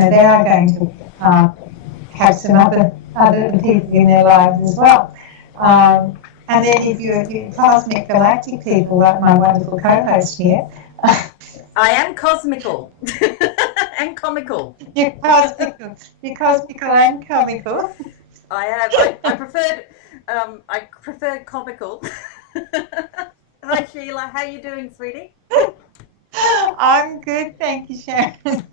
they are going to have some other people in their lives as well. And then if you're cosmic galactic people, like my wonderful co-host here. I am cosmical and comical. You're cosmical and comical. I preferred comical. Hi Sheila, how you doing, sweetie? I'm good, thank you, Sharon.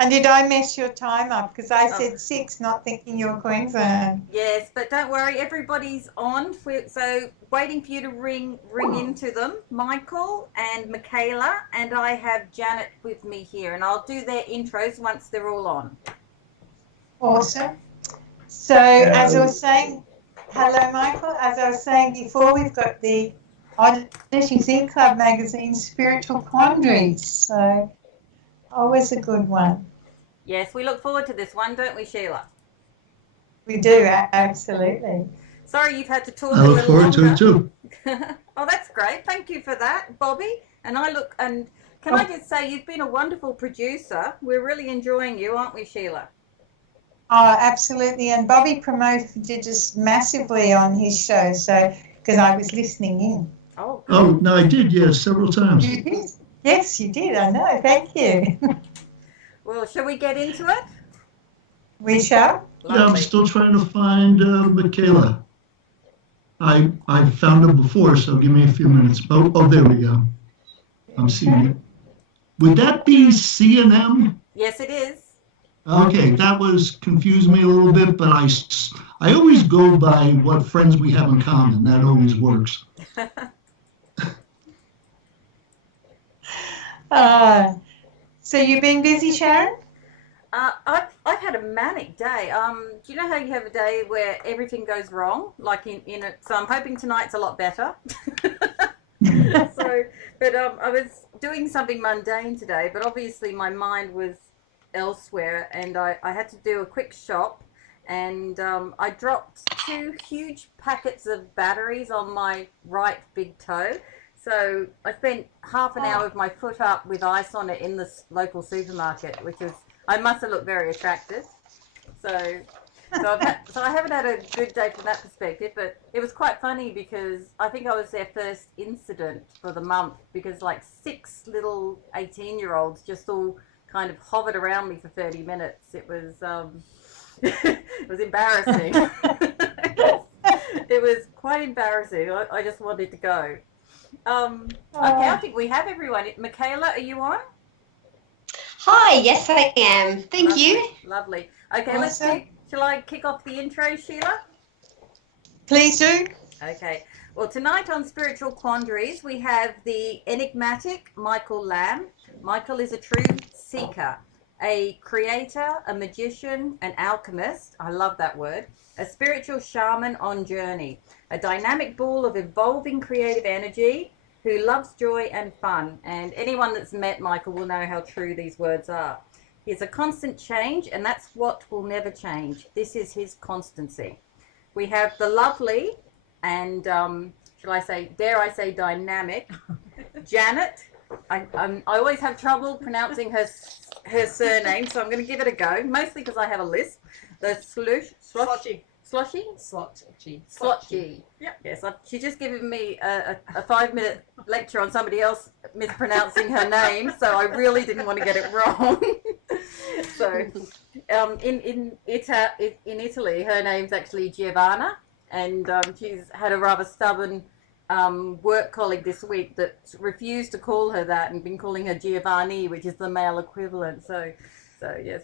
And did I mess your time up? Because I said 6, not thinking you're Queensland. Yes, but don't worry, everybody's on. So waiting for you to ring into them. Michael and Mikayla, and I have Janet with me here, and I'll do their intros once they're all on. Awesome. So as I was saying, hello Michael, as I was saying before, we've got the Odyssey Z Club magazine, Spiritual Quandaries. So always a good one. Yes, we look forward to this one, don't we, Sheila? We do, absolutely. Sorry you've had to talk I look forward to it too. Oh, that's great. Thank you for that, Bobby. And can I just say, you've been a wonderful producer. We're really enjoying you, aren't we, Sheila? Oh, absolutely. And Bobby promoted us massively on his show, so because I was listening in. Oh, good. Oh, no, I did, yes, several times. You did? Yes, you did. I know. Thank you. Well, shall we get into it? We shall. Yeah, I'm still trying to find Mikayla. I found her before, so give me a few minutes. Oh, there we go. I'm seeing it. Would that be C and M? Yes, it is. Okay, that was confused me a little bit, but I always go by what friends we have in common. That always works. So you've been busy, Sharon? I've had a manic day. Do you know how you have a day where everything goes wrong? Like in it. So I'm hoping tonight's a lot better. I was doing something mundane today, but obviously my mind was elsewhere, and I had to do a quick shop, and I dropped 2 huge packets of batteries on my right big toe. So I spent half an hour with my foot up with ice on it in the local supermarket, I must have looked very attractive. So I haven't had a good day from that perspective, but it was quite funny because I think I was their first incident for the month, because like 6 little 18-year-olds just all kind of hovered around me for 30 minutes. It was it was embarrassing. It was quite embarrassing. I just wanted to go. Okay, I think we have everyone. Mikayla, are you on? Hi, yes I am. Thank you. Lovely. Okay, awesome. Shall I kick off the intro, Sheila? Please do. Okay. Well, tonight on Spiritual Quandaries, we have the enigmatic Michael Lambe. Michael is a true seeker, a creator, a magician, an alchemist. I love that word. A spiritual shaman on journey. A dynamic ball of evolving creative energy who loves joy and fun. And anyone that's met Michael will know how true these words are. He's a constant change, and that's what will never change. This is his constancy. We have the lovely and, shall I say, dare I say, dynamic Janet. I always have trouble pronouncing her surname, so I'm going to give it a go, mostly because I have a lisp. The Slottje. Slottje. Yeah. Yes, she's just given me a 5-minute lecture on somebody else mispronouncing her name, so I really didn't want to get it wrong. So, in Italy, her name's actually Giovanna, and she's had a rather stubborn work colleague this week that refused to call her that and been calling her Giovanni, which is the male equivalent. So yes,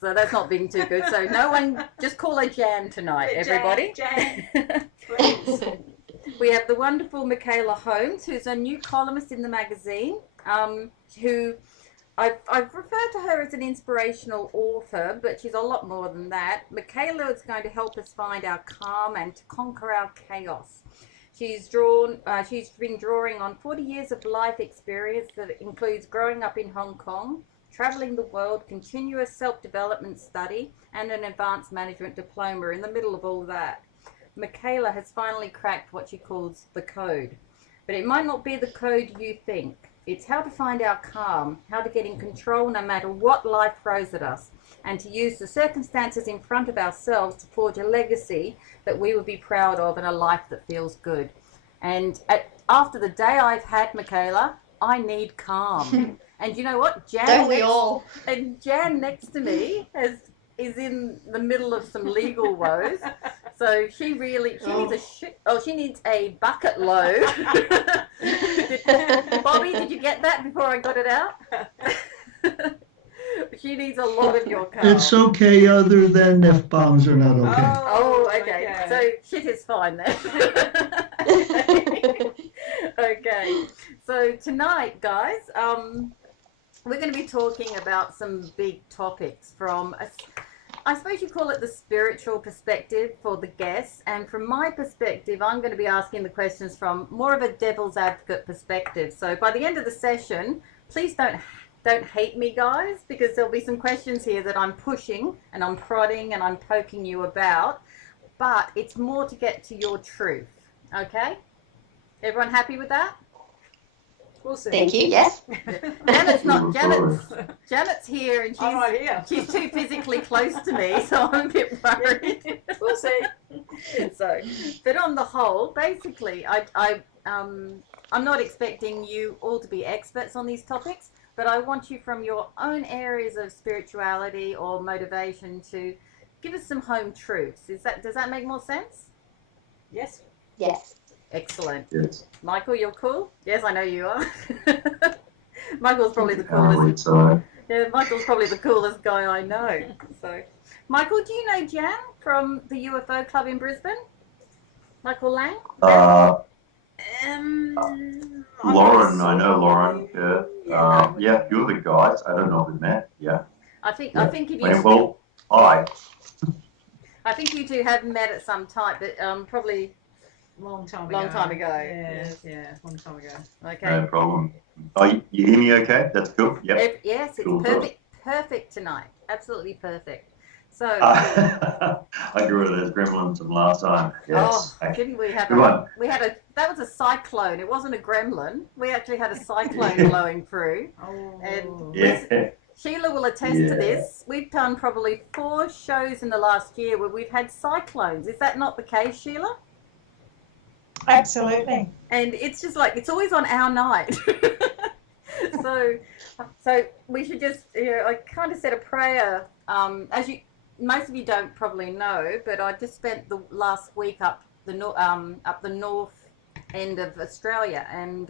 so that's not being too good. So no one, just call her Jan tonight, everybody. Jan. We have the wonderful Mikayla Holmes, who's a new columnist in the magazine, who I've referred to her as an inspirational author, but she's a lot more than that. Mikayla is going to help us find our calm and to conquer our chaos. She's been drawing on 40 years of life experience that includes growing up in Hong Kong, traveling the world, continuous self-development study, and an advanced management diploma in the middle of all that. Mikayla has finally cracked what she calls the code. But it might not be the code you think. It's how to find our calm, how to get in control no matter what life throws at us. and to use the circumstances in front of ourselves to forge a legacy that we would be proud of and a life that feels good. And after the day I've had, Mikayla, I need calm. And you know what? Don't we all? And Jan next to me is in the middle of some legal woes. So she needs a bucket load. Bobby, did you get that before I got it out? She needs a lot of your calm. It's okay, other than F-bombs are not okay. Oh, okay. So shit is fine then. Okay. So tonight, guys, we're going to be talking about some big topics from, I suppose you call it the spiritual perspective for the guests. And from my perspective, I'm going to be asking the questions from more of a devil's advocate perspective. So by the end of the session, please don't hate me, guys, because there'll be some questions here that I'm pushing and I'm prodding and I'm poking you about. But it's more to get to your truth. Okay? Everyone happy with that? We'll see. Thank you. Yes. Janet's here and she's too physically close to me, so I'm a bit worried. We'll see. So, but on the whole, basically, I'm not expecting you all to be experts on these topics, but I want you from your own areas of spirituality or motivation to give us some home truths. Does that make more sense? Yes. Yes. Excellent. Yes. Michael, you're cool? Yes, I know you are. Michael's probably the coolest. Yeah, Michael's probably the coolest guy I know. So, Michael, do you know Jan from the UFO Club in Brisbane? Michael Lang? Lauren, I know Lauren. Yeah, you're the guys. I don't know the man. Yeah. I think if you. Well, hi. I think you two have met at some time, but probably. Long time ago. Yeah, long time ago. Okay. No problem. Oh, you hear me okay? That's cool? Yep. Yes, it's Cool. perfect tonight. Absolutely perfect. So. I grew those gremlins from last time. Yes. Oh, didn't we have Good one. that was a cyclone. It wasn't a gremlin. We actually had a cyclone blowing through. Oh. And Yeah. Sheila will attest to this. We've done probably 4 shows in the last year where we've had cyclones. Is that not the case, Sheila? Absolutely. And it's just like, it's always on our night. so we should just, I kind of said a prayer, as most of you don't probably know, but I just spent the last week up the north end of Australia and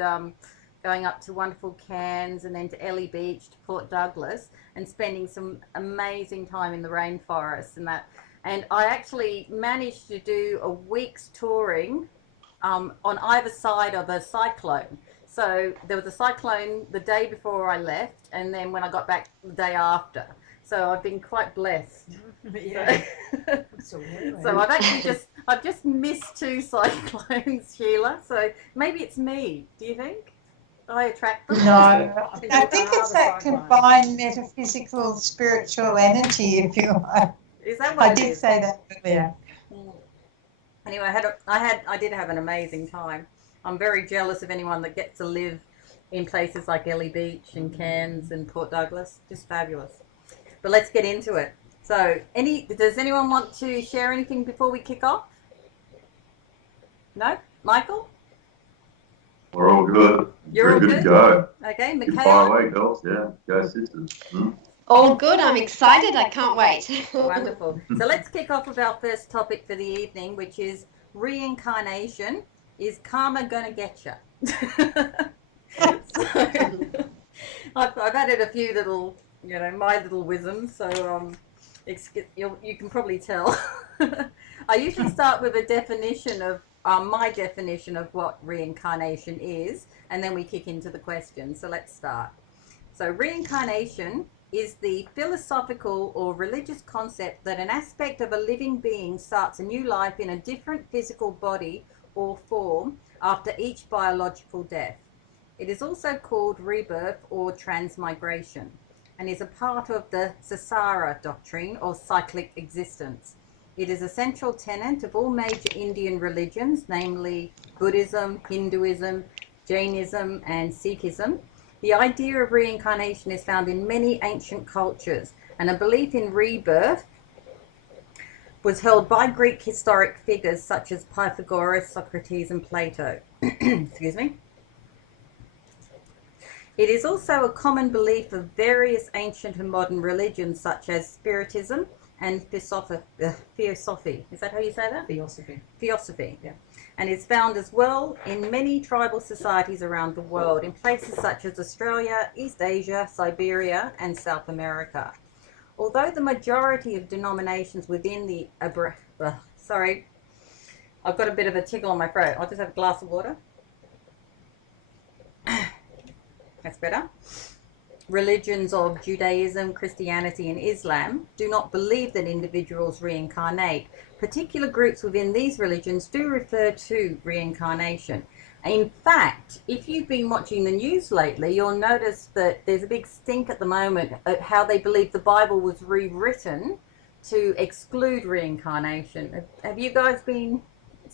going up to wonderful Cairns and then to Ellie Beach, to Port Douglas, and spending some amazing time in the rainforest and that. And I actually managed to do a week's touring on either side of a cyclone. So there was a cyclone the day before I left, and then when I got back the day after. So I've been quite blessed. Yeah. So I've just missed 2 cyclones, Sheila. So maybe it's me. Do you think I attract them? No, I think it's that combined metaphysical spiritual energy, if you like. Is that what I did say that earlier. Anyway, I did have an amazing time. I'm very jealous of anyone that gets to live in places like Ellie Beach and Cairns and Port Douglas. Just fabulous. But let's get into it. So, does anyone want to share anything before we kick off? No? Michael? We're all good. You're all good good? to go. Okay, Get far Mikayla? away, girls. Yeah. Go, sisters. All good. I'm excited. I can't wait. Wonderful. So let's kick off with our first topic for the evening, which is reincarnation. Is karma gonna get you? I've added a few little, my little wisdom. So you can probably tell. I usually start with a definition of my definition of what reincarnation is, and then we kick into the question. So let's start. So reincarnation is the philosophical or religious concept that an aspect of a living being starts a new life in a different physical body or form after each biological death. It is also called rebirth or transmigration and is a part of the Samsara doctrine or cyclic existence. It is a central tenet of all major Indian religions, namely Buddhism, Hinduism, Jainism, and Sikhism. The idea of reincarnation is found in many ancient cultures, And a belief in rebirth was held by Greek historic figures such as Pythagoras, Socrates, and Plato. Excuse me. It is also a common belief of various ancient and modern religions such as Spiritism and Theosophy. Is that how you say that? Theosophy. Theosophy. Yeah. And is found as well in many tribal societies around the world, in places such as Australia, East Asia, Siberia, and South America. Although the majority of denominations within the sorry, I've got a bit of a tickle on my throat. I'll just have a glass of water. That's better. Religions of Judaism, Christianity, and Islam do not believe that individuals reincarnate. Particular groups within these religions do refer to reincarnation. In fact, if you've been watching the news lately, you'll notice that there's a big stink at the moment at how they believe the Bible was rewritten to exclude reincarnation. Have you guys been,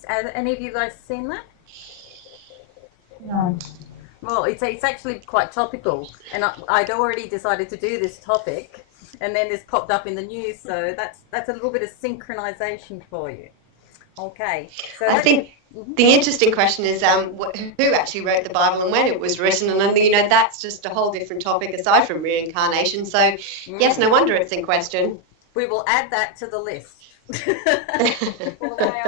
have any of you guys seen that? No. Well, it's actually quite topical, and I'd already decided to do this topic, and then this popped up in the news, so that's a little bit of synchronization for you. Okay. So I think the interesting question is who actually wrote the Bible and when it was written, and you know that's just a whole different topic aside from reincarnation. So yes, no wonder it's in question. We will add that to the list. Well, the way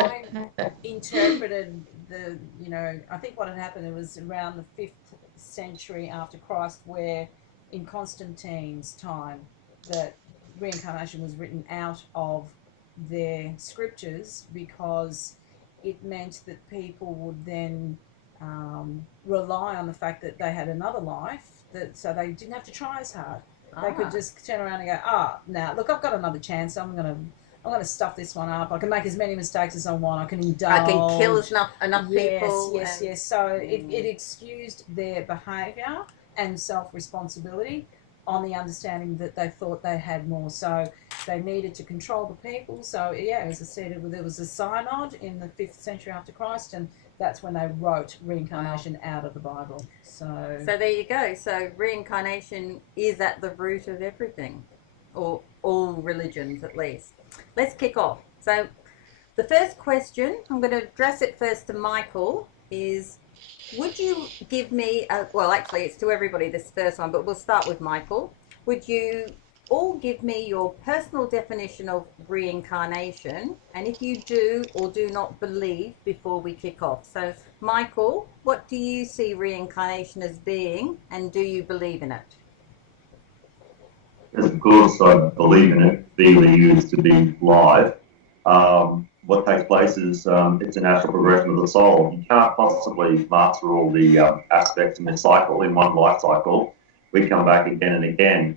I interpreted the, you know, I think what had happened, it was around the 5th century after Christ, where in Constantine's time that reincarnation was written out of their scriptures because it meant that people would then rely on the fact that they had another life, that so they didn't have to try as hard. They could just turn around and go, now look, I've got another chance. I'm gonna stuff this one up. I can make as many mistakes as I want. I can indulge. I can kill enough people. Yes. So it excused their behaviour and self-responsibility on the understanding that they thought they had more. So they needed to control the people. So yeah, as I said, there was a synod in the 5th century after Christ, and that's when they wrote reincarnation out of the Bible. So there you go. So reincarnation is at the root of everything, or all religions at least. Let's kick off. So the first question, I'm going to address it first to Michael, is would you give me, well actually it's to everybody this first one, but we'll start with Michael. Would you all give me your personal definition of reincarnation, and if you do or do not believe, before we kick off? So Michael, what do you see reincarnation as being, and do you believe in it? Yes, of course, I believe in it, being we used to be live. What takes place is it's a natural progression of the soul. You can't possibly master all the aspects in the cycle in one life cycle. We come back again and again.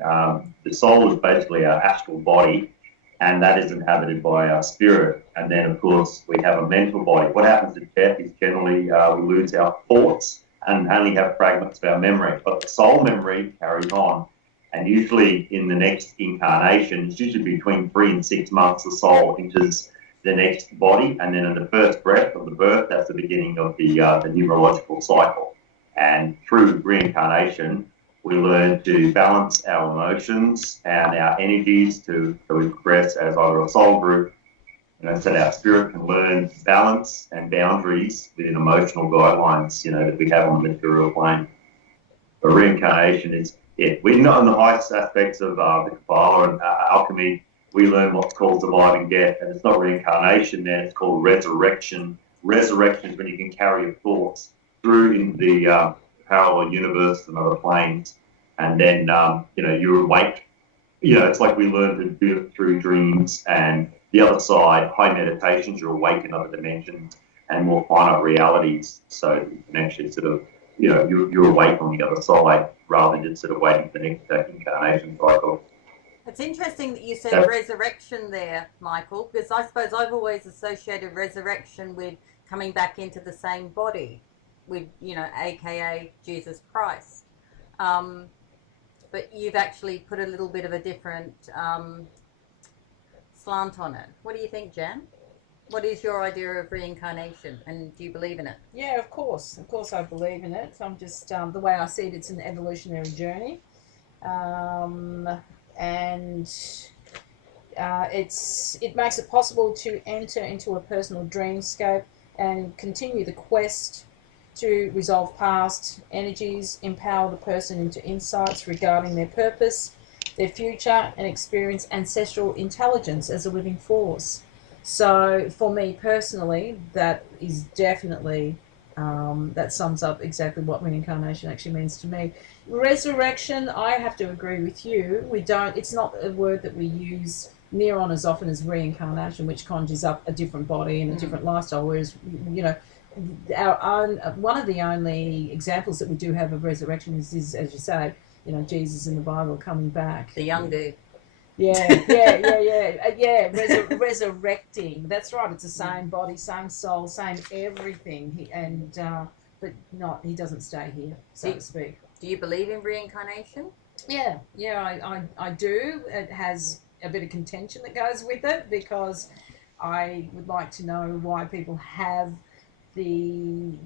The soul is basically our astral body, and that is inhabited by our spirit. And then, of course, we have a mental body. What happens at death is generally we lose our thoughts and only have fragments of our memory. But the soul memory carries on. And usually in the next incarnation, it's usually between 3 and 6 months, the soul enters the next body. And then in the first breath of the birth, that's the beginning of the neurological cycle. And through reincarnation, we learn to balance our emotions and our energies to progress as either a soul group. You know, so that our spirit can learn balance and boundaries within emotional guidelines, you know, that we have on the material plane. But reincarnation is, we know in the highest aspects of the Kabbalah and alchemy, we learn what's called survive and get, and it's not reincarnation then, it's called resurrection. Resurrection is when you can carry your thoughts through in the parallel universe and other planes, and then, you know, you're awake. You know, it's like we learn to do it through dreams, and the other side, high meditations, you're awake in other dimensions and more finite realities, so you can actually sort of, you know, you're awake on the other side rather than just sort of waiting for the next incarnation cycle. It's interesting that you said resurrection there, Michael, because I suppose I've always associated resurrection with coming back into the same body, with, you know, AKA Jesus Christ. But you've actually put a little bit of a different slant on it. What do you think, Jan? What is your idea of reincarnation, and do you believe in it? Yeah, of course I believe in it. I'm just the way I see it, it's an evolutionary journey. and it makes it possible to enter into a personal dreamscape and continue the quest to resolve past energies, empower the person into insights regarding their purpose, their future, and experience ancestral intelligence as a living force. So for me personally, that is definitely, that sums up exactly what reincarnation actually means to me. Resurrection, I have to agree with you. It's not a word that we use near on as often as reincarnation, which conjures up a different body and a different lifestyle, whereas, you know, one of the only examples that we do have of resurrection is, as you say, you know, Jesus in the Bible coming back. The young dude. Yeah. Resurrecting. That's right. It's the same body, same soul, same everything. But he doesn't stay here, so to speak. Do you believe in reincarnation? Yeah, I do. It has a bit of contention that goes with it, because I would like to know why people have the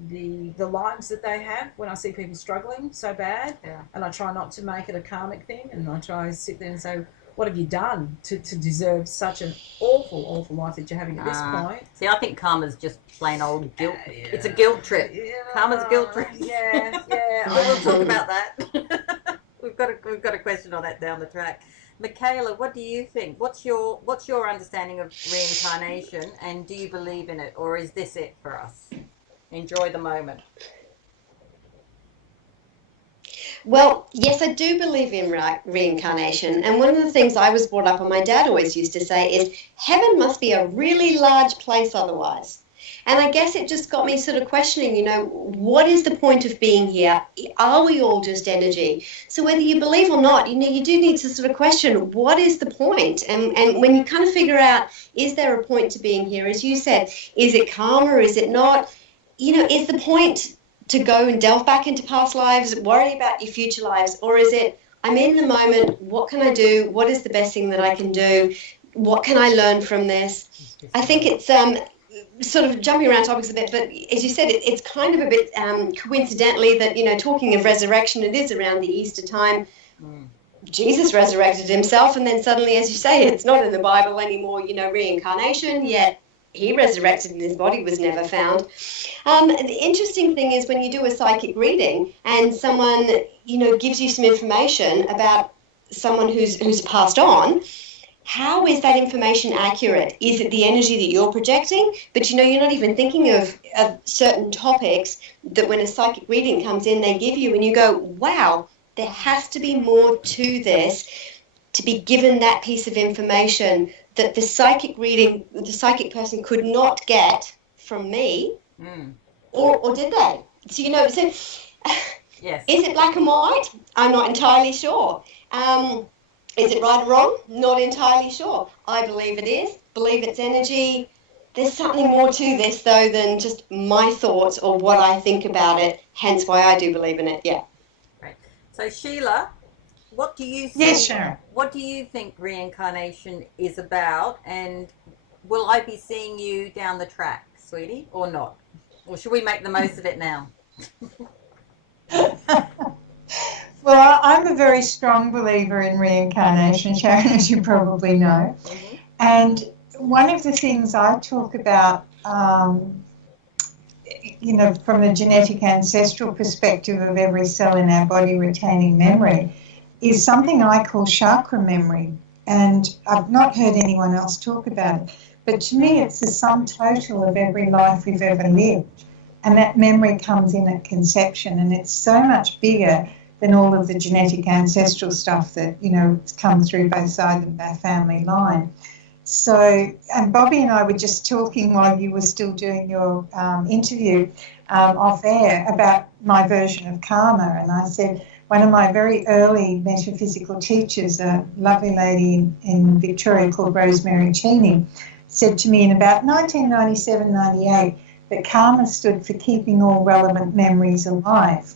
lives that they have. When I see people struggling so bad, and I try not to make it a karmic thing, and I try to sit there and say, what have you done to deserve such an awful life that you're having at this point? See, I think karma's just plain old guilt. It's a guilt trip. Karma's a guilt trip. Yeah. But we'll talk about that. We've got a question on that down the track. Mikayla, what do you think? What's your understanding of reincarnation, and do you believe in it, or is this it for us? Enjoy the moment. Well, yes, I do believe in reincarnation. And one of the things I was brought up on, my dad always used to say, is heaven must be a really large place otherwise. And I guess it just got me sort of questioning, you know, what is the point of being here? Are we all just energy? So whether you believe or not, you know, you do need to sort of question, what is the point? And when you kind of figure out, is there a point to being here? As you said, is it karma? Is it not? You know, is the point to go and delve back into past lives, worry about your future lives? Or is it, I'm in the moment, what can I do? What is the best thing that I can do? What can I learn from this? I think it's sort of jumping around topics a bit, but as you said, it's kind of a bit coincidentally that, you know, talking of resurrection, it is around the Easter time. Jesus resurrected himself, and then suddenly, as you say, it's not in the Bible anymore, you know, reincarnation, yet he resurrected and his body was never found. The interesting thing is when you do a psychic reading and someone, you know, gives you some information about someone who's passed on, how is that information accurate? Is it the energy that you're projecting? But, you know, you're not even thinking of certain topics that when a psychic reading comes in, they give you, and you go, wow, there has to be more to this to be given that piece of information that the psychic reading, the psychic person could not get from me, or did they? So, you know, yes. Is it black and white? I'm not entirely sure. Is it right or wrong? Not entirely sure. I believe it is. Believe it's energy. There's something more to this, though, than just my thoughts or what I think about it, hence why I do believe in it, yeah. Right. So, Sheila, what do you think? Yes, Sharon. What do you think reincarnation is about, and will I be seeing you down the track, sweetie, or not? Or should we make the most of it now? Well, I'm a very strong believer in reincarnation, Sharon, as you probably know. And one of the things I talk about, you know, from a genetic ancestral perspective of every cell in our body retaining memory, is something I call chakra memory. And I've not heard anyone else talk about it. But to me, it's the sum total of every life we've ever lived. And that memory comes in at conception. And it's so much bigger than all of the genetic ancestral stuff that, you know, come through both sides of our family line. So, and Bobby and I were just talking while you were still doing your interview off air about my version of karma. And I said, one of my very early metaphysical teachers, a lovely lady in Victoria called Rosemary Cheney, said to me in about 1997-98 that karma stood for keeping all relevant memories alive.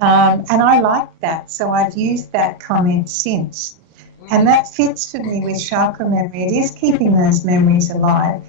And I liked that, so I've used that comment since. And that fits for me with chakra memory. It is keeping those memories alive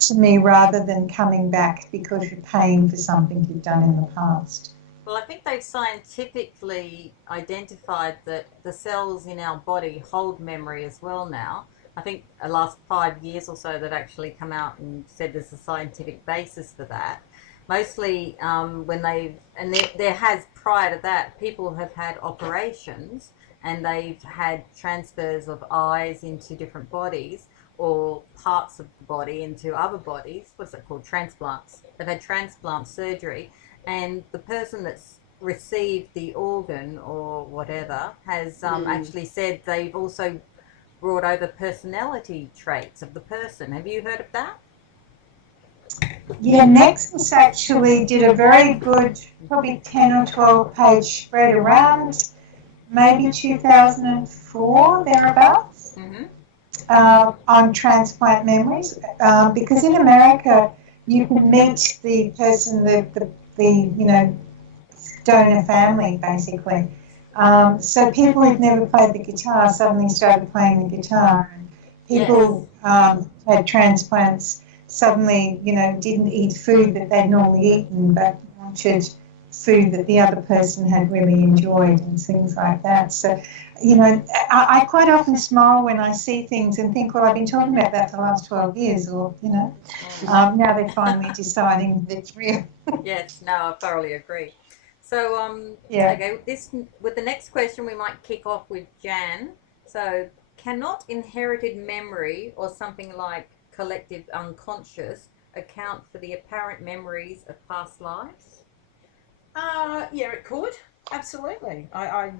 to me rather than coming back because you're paying for something you've done in the past. Well, I think they've scientifically identified that the cells in our body hold memory as well now. I think the last 5 years or so they've actually come out and said there's a scientific basis for that. Mostly when there has, prior to that, people have had operations and they've had transfers of eyes into different bodies or parts of the body into other bodies. What's it called? Transplants. They've had transplant surgery, and the person that's received the organ or whatever has actually said they've also brought over personality traits of the person. Have you heard of that? Yeah, Nexus actually did a very good, probably 10 or 12 page spread around maybe 2004, thereabouts, on transplant memories. Because in America, you can meet the person, the donor family, basically. So people who've never played the guitar suddenly started playing the guitar. People had transplants suddenly, didn't eat food that they'd normally eaten, but wanted food that the other person had really enjoyed and things like that. So, I quite often smile when I see things and think, well, I've been talking about that for the last 12 years, or, now they're finally deciding that it's real. Yes, no, I thoroughly agree. So, okay, with the next question, we might kick off with Jan. So, cannot inherited memory or something like collective unconscious account for the apparent memories of past lives? Yeah, it could. Absolutely. I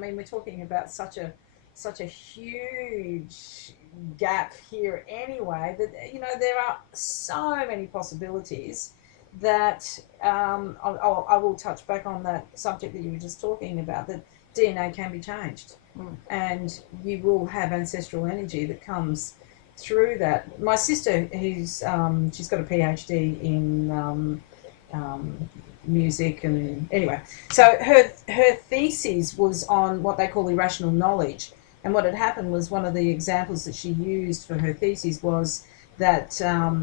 mean, we're talking about such a huge gap here anyway, that there are so many possibilities that I will touch back on that subject that you were just talking about, that DNA can be changed, and you will have ancestral energy that comes through that. My sister, who's she's got a PhD in music, and anyway, so her thesis was on what they call irrational knowledge, and what had happened was, one of the examples that she used for her thesis was that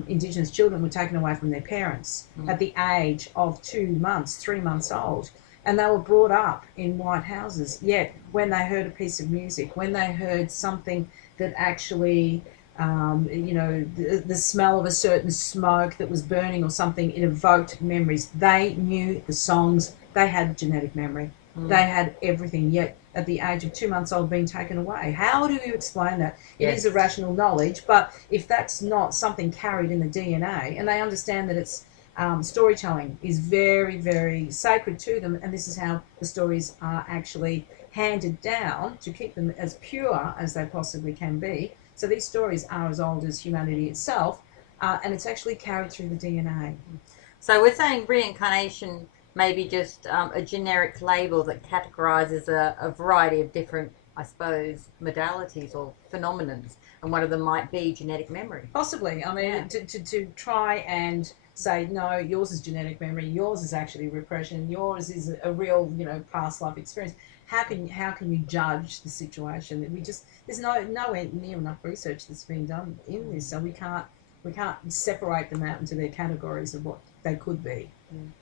indigenous children were taken away from their parents at the age of 2 months, 3 months old, and they were brought up in white houses, yet when they heard a piece of music, when they heard something that actually the smell of a certain smoke that was burning or something, it evoked memories. They knew the songs. They had genetic memory. They had everything, yet at the age of 2 months old being taken away. How do you explain that? Yes. It is irrational knowledge, but if that's not something carried in the DNA, and they understand that it's storytelling is very, very sacred to them, and this is how the stories are actually handed down to keep them as pure as they possibly can be. So these stories are as old as humanity itself, and it's actually carried through the DNA. So we're saying reincarnation may be just a generic label that categorizes a variety of different, I suppose, modalities or phenomenons, and one of them might be genetic memory. Possibly. I mean, to try and say, no, yours is genetic memory, yours is actually repression, yours is a real, past life experience. How can you judge the situation? There's nowhere near enough research that's been done in this, so we can't separate them out into their categories of what they could be.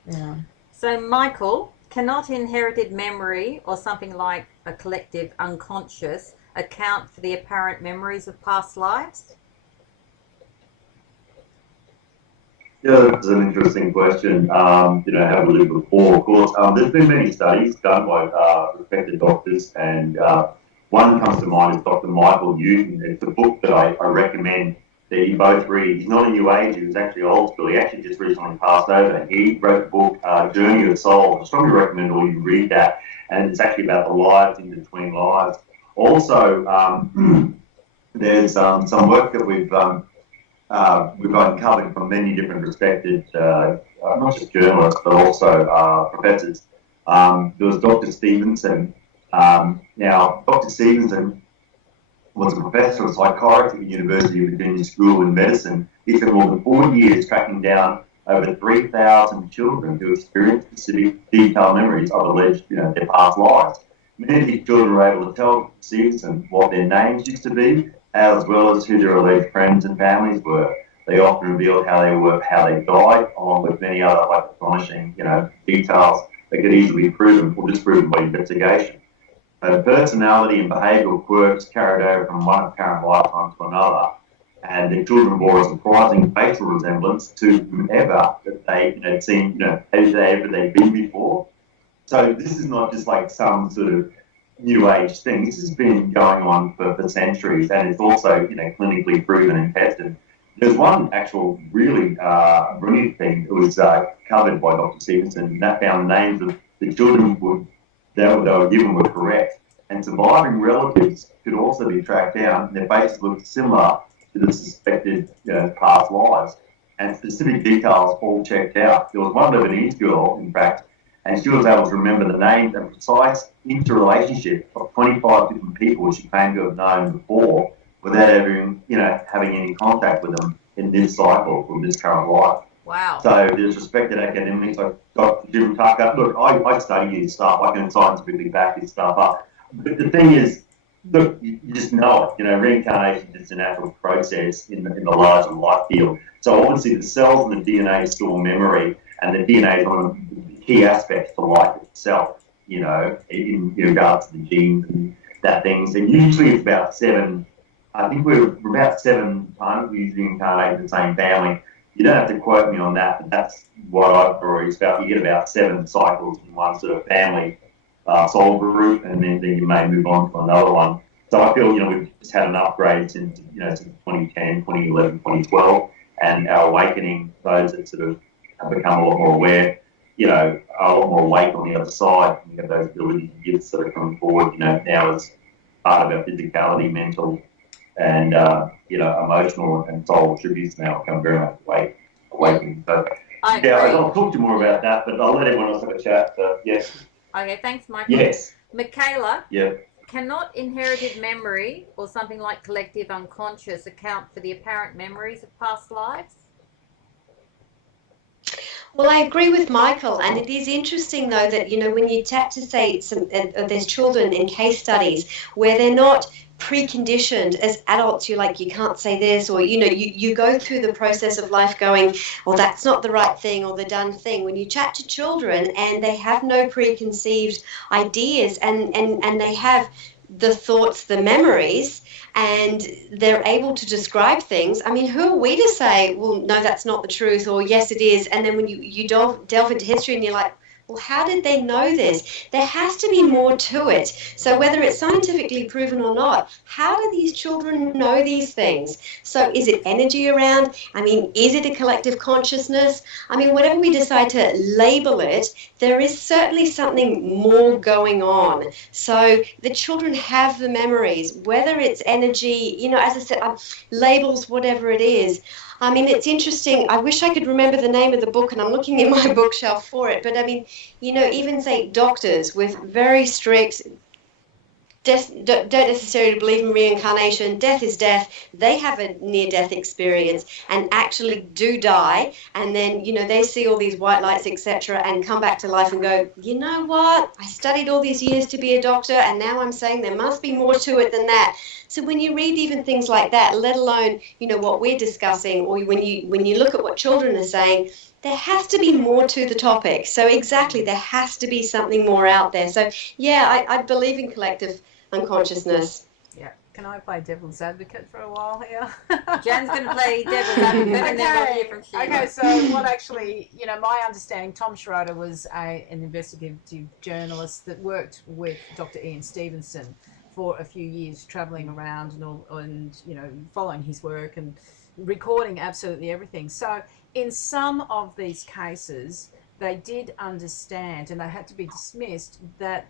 Yeah. So, Michael, cannot inherited memory or something like a collective unconscious account for the apparent memories of past lives? Yeah, that's an interesting question. How we lived before, of course. There's been many studies done by respected doctors, and one comes to mind is Dr. Michael Newton. It's a book that I recommend that you both read. He's not a new age, he was actually old school. He actually just recently passed over. He wrote the book, Journey of the Soul. I strongly recommend all you read that, and it's actually about the lives in between lives. Also, there's some work that we've uncovered from many different respected, not just journalists, but also professors. There was Dr. Stevenson. Now, Dr. Stevenson was a professor of psychiatry at the University of Virginia School of Medicine. He spent more than 4 years tracking down over 3,000 children who experienced specific detailed memories of alleged, their past lives. Many of these children were able to tell Stevenson what their names used to be, as well as who their alleged friends and families were. They often revealed how they died, along with many other astonishing, details that could easily be proven or disproven by investigation. Personality and behavioural quirks carried over from one apparent lifetime to another, and the children bore a surprising facial resemblance to whomever that they had seen, had they've been before. So this is not just like some sort of new age thing. This has been going on for centuries, and it's also clinically proven and tested. There's one actual really brilliant thing that was covered by Dr. Stevenson, and that found the names of the children they were given were correct, and surviving relatives could also be tracked down, and their faces looked similar to the suspected past lives, and specific details all checked out. There was one Lebanese girl, in fact, and she was able to remember the names and precise interrelationship of 25 different people she claimed to have known before without ever having any contact with them in this cycle or this current life. Wow. So there's respected academics like Dr. Jim Tucker. Look, I study his stuff. I can scientifically back his stuff up. But the thing is, look, you just know it. Reincarnation is a natural process in the larger life field. So obviously the cells and the DNA store memory, and the DNA is one of the key aspects to life itself, in regards to the genes and that things. And usually it's about 7, I think we're about 7 times we reincarnate in the same family. You don't have to quote me on that, but that's what I've always felt. You get about 7 cycles in one sort of family soul group, and then you may move on to another one. So I feel, we've just had an upgrade since, since 2010, 2011, 2012, and our awakening, those that sort of have become a lot more aware, are a lot more awake on the other side. We have those abilities and gifts that are coming forward, now as part of our physicality, mental, and emotional and soul attributes now become very much awakening. So I'll talk to you more about that, but I'll let everyone else have a chat. So yes. Okay, thanks, Michael. Yes. Mikayla. Yeah. Cannot inherited memory or something like collective unconscious account for the apparent memories of past lives? Well, I agree with Michael, and it is interesting, though, that, when you tap to say there's children in case studies where they're not preconditioned as adults, you can't say this, or you go through the process of life going, well, that's not the right thing or the done thing. When you chat to children and they have no preconceived ideas, and they have the thoughts, the memories, and they're able to describe things. I mean, who are we to say, well, no, that's not the truth, or yes, it is? And then when you delve into history and you're like, well, how did they know this? There has to be more to it. So whether it's scientifically proven or not, how do these children know these things? So is it energy around? I mean, is it a collective consciousness? I mean, whatever we decide to label it, there is certainly something more going on. So the children have the memories, whether it's energy, as I said, labels, whatever it is. I mean, it's interesting. I wish I could remember the name of the book, and I'm looking in my bookshelf for it. But I mean, even say doctors with very strict, don't necessarily believe in reincarnation. Death is death. They have a near-death experience and actually do die. And then, they see all these white lights, etc., and come back to life and go, you know what? I studied all these years to be a doctor, and now I'm saying there must be more to it than that. So when you read even things like that, let alone, what we're discussing, or when you look at what children are saying, there has to be more to the topic. So exactly, there has to be something more out there. So yeah, I believe in collective unconsciousness. Yeah. Can I play devil's advocate for a while here? Jen's going to play devil's advocate, and then we'll hear from Sheila. Okay, so what actually, my understanding, Tom Schroeder was an investigative journalist that worked with Dr. Ian Stevenson for a few years, traveling around and following his work and recording absolutely everything. So in some of these cases, they did understand, and they had to be dismissed, that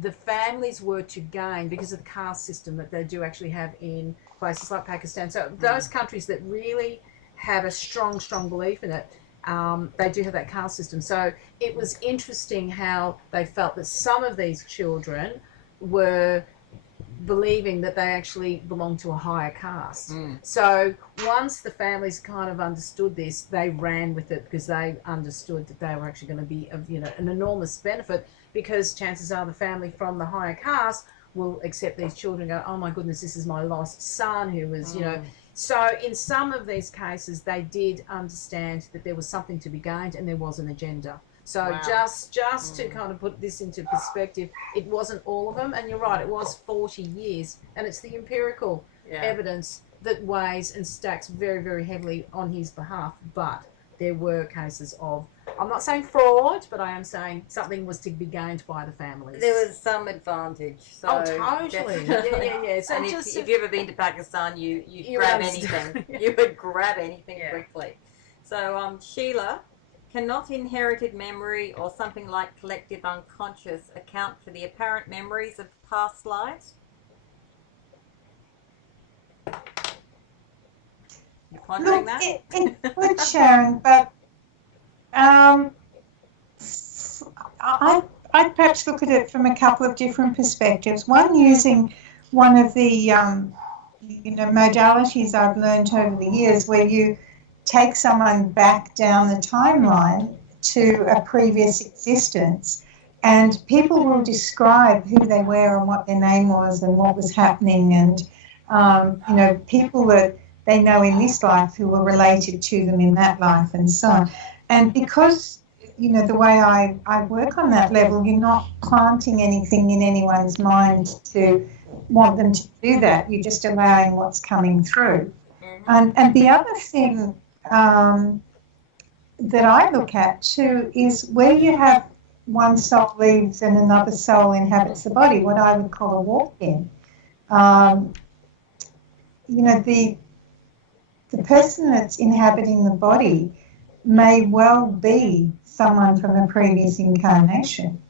the families were to gain because of the caste system that they do actually have in places like Pakistan. So those countries that really have a strong belief in it, they do have that caste system. So it was interesting how they felt that some of these children were believing that they actually belong to a higher caste. So once the families kind of understood this, they ran with it because they understood that they were actually going to be of an enormous benefit, because chances are the family from the higher caste will accept these children and go, oh my goodness, this is my lost son who was So in some of these cases, they did understand that there was something to be gained and there was an agenda. So Wow. just to kind of put this into perspective, it wasn't all of them, and you're right, it was 40 years, and it's the empirical evidence that weighs and stacks very, very heavily on his behalf. But there were cases of, I'm not saying fraud, but I am saying something was to be gained by the families. There was some advantage. So oh, totally. Yeah. So and if you've ever been to Pakistan, you grab anything. You would grab anything quickly. So, Sheila, cannot inherited memory or something like collective unconscious account for the apparent memories of past lives? You're pondering that? It would, Sharon, but I'd perhaps look at it from a couple of different perspectives. One, using one of the modalities I've learned over the years, where you take someone back down the timeline to a previous existence, and people will describe who they were and what their name was and what was happening, and people that they know in this life who were related to them in that life, and so on. And because the way I work on that level, you're not planting anything in anyone's mind to want them to do that. You're just allowing what's coming through. And the other thing that I look at too is where you have one soul leaves and another soul inhabits the body, what I would call a walk-in. The person that's inhabiting the body may well be someone from a previous incarnation.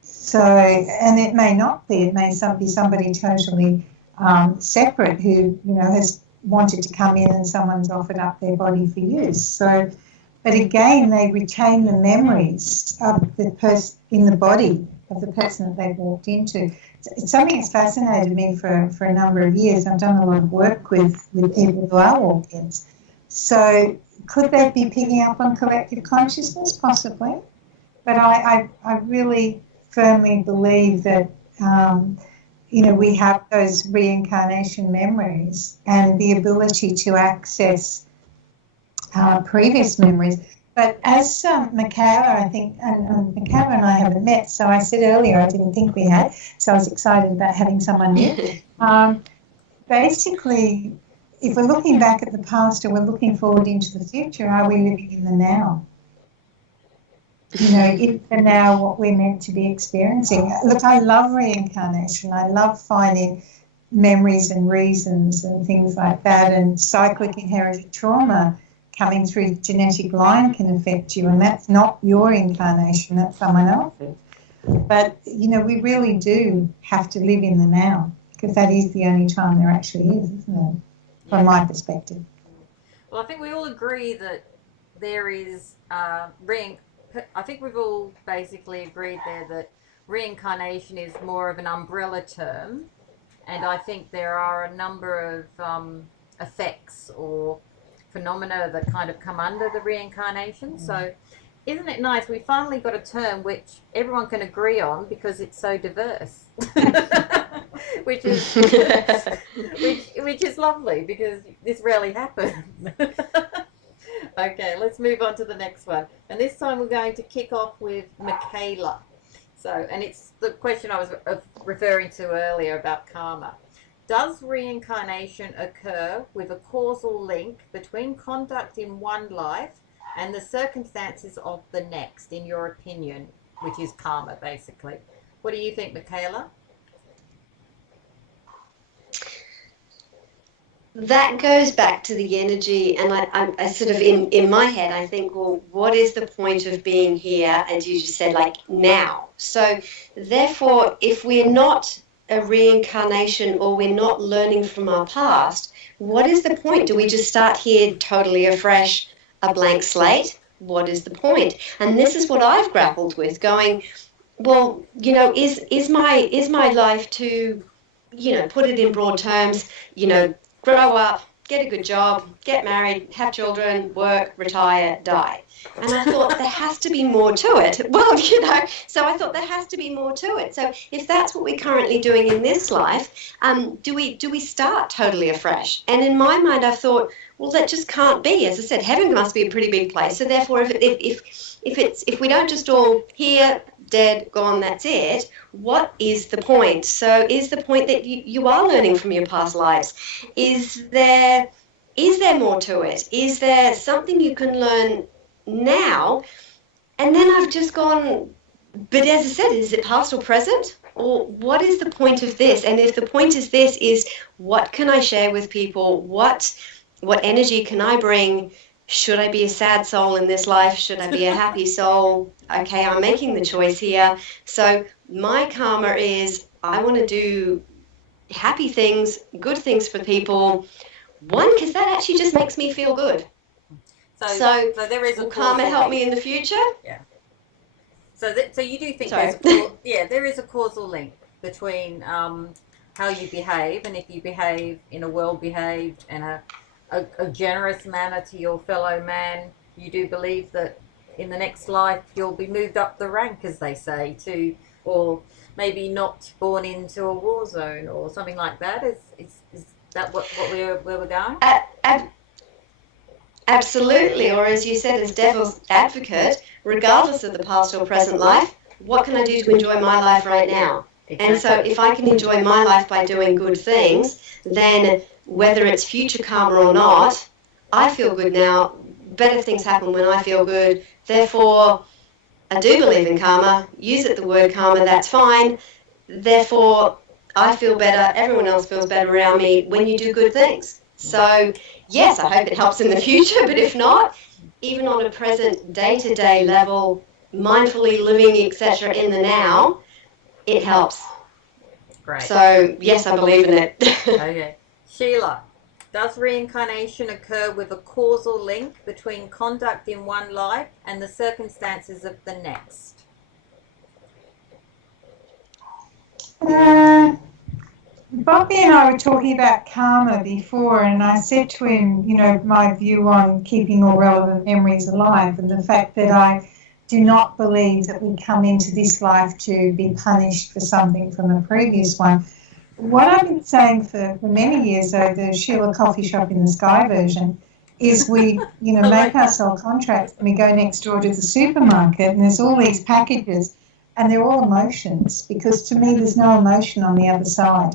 So, and it may not be. It may be somebody totally separate who, has wanted to come in and someone's offered up their body for use. So, but again, they retain the memories of the person in the body of the person that they walked into. It's something that's fascinated me for a number of years. I've done a lot of work with people who are walk-ins. So could they be picking up on collective consciousness? Possibly. But I really firmly believe that, we have those reincarnation memories and the ability to access previous memories. But as Mikayla, I think, and Mikayla and I haven't met, so I said earlier I didn't think we had, so I was excited about having someone here. Basically, if we're looking back at the past or we're looking forward into the future, are we living in the now? In the now, what we're meant to be experiencing. Look, I love reincarnation. I love finding memories and reasons and things like that, and cyclic inherited trauma coming through the genetic line can affect you, and that's not your incarnation, that's someone else's. But, we really do have to live in the now, because that is the only time there actually is, isn't it, from my perspective. Well, I think we all agree that there is I think we've all basically agreed there that reincarnation is more of an umbrella term, and I think there are a number of effects or phenomena that kind of come under the reincarnation. So isn't it nice we finally got a term which everyone can agree on because it's so diverse. which is lovely, because this rarely happens. Okay, let's move on to the next one, and this time we're going to kick off with Mikayla. So, and it's the question I was referring to earlier about karma. Does reincarnation occur with a causal link between conduct in one life and the circumstances of the next, in your opinion, which is karma, basically? What do you think, Mikayla? That goes back to the energy, and I sort of, in my head, I think, well, what is the point of being here? And you just said, now. So, therefore, if we're not a reincarnation or we're not learning from our past, what is the point? Do we just start here totally afresh, a blank slate? What is the point? And this is what I've grappled with, going, well, is my life to, put it in broad terms, grow up, get a good job, get married, have children, work, retire, die. And I thought there has to be more to it. Well, so I thought there has to be more to it. So if that's what we're currently doing in this life, do we start totally afresh? And in my mind, I thought, well, that just can't be. As I said, heaven must be a pretty big place. So therefore, if we don't just all here, dead, gone, that's it, what is the point? So is the point that you are learning from your past lives? Is there more to it? Is there something you can learn now? And then I've just gone, but as I said, is it past or present? Or what is the point of this? And if the point is this, is what can I share with people? What energy can I bring? Should I be a sad soul in this life? Should I be a happy soul? Okay, I'm making the choice here. So my karma is I want to do happy things, good things for people. One, because that actually just makes me feel good. So there is will karma help me in the future? Yeah. So you do think there is a causal link between how you behave, and if you behave in a well-behaved and a generous manner to your fellow man, you do believe that in the next life you'll be moved up the rank, as they say, or maybe not born into a war zone or something like that. Is that where we're going? Absolutely. Or as you said, as devil's advocate, regardless of the past or present life, what can I do to enjoy my life right now? Exactly. And so if I can enjoy my life by doing good things, then whether it's future karma or not, I feel good now. Better things happen when I feel good. Therefore, I do believe in karma. Use it, the word karma, that's fine. Therefore, I feel better. Everyone else feels better around me when you do good things. So, yes, I hope it helps in the future. But if not, even on a present day-to-day level, mindfully living, etc., in the now, it helps. Great. So, yes, I believe in it. Okay. Sheila, does reincarnation occur with a causal link between conduct in one life and the circumstances of the next? Bobby and I were talking about karma before, and I said to him, my view on keeping all relevant memories alive, and the fact that I do not believe that we come into this life to be punished for something from a previous one. What I've been saying for many years, though, the Sheila Coffee Shop in the Sky version, is we, make our soul contracts and we go next door to the supermarket and there's all these packages and they're all emotions, because to me there's no emotion on the other side.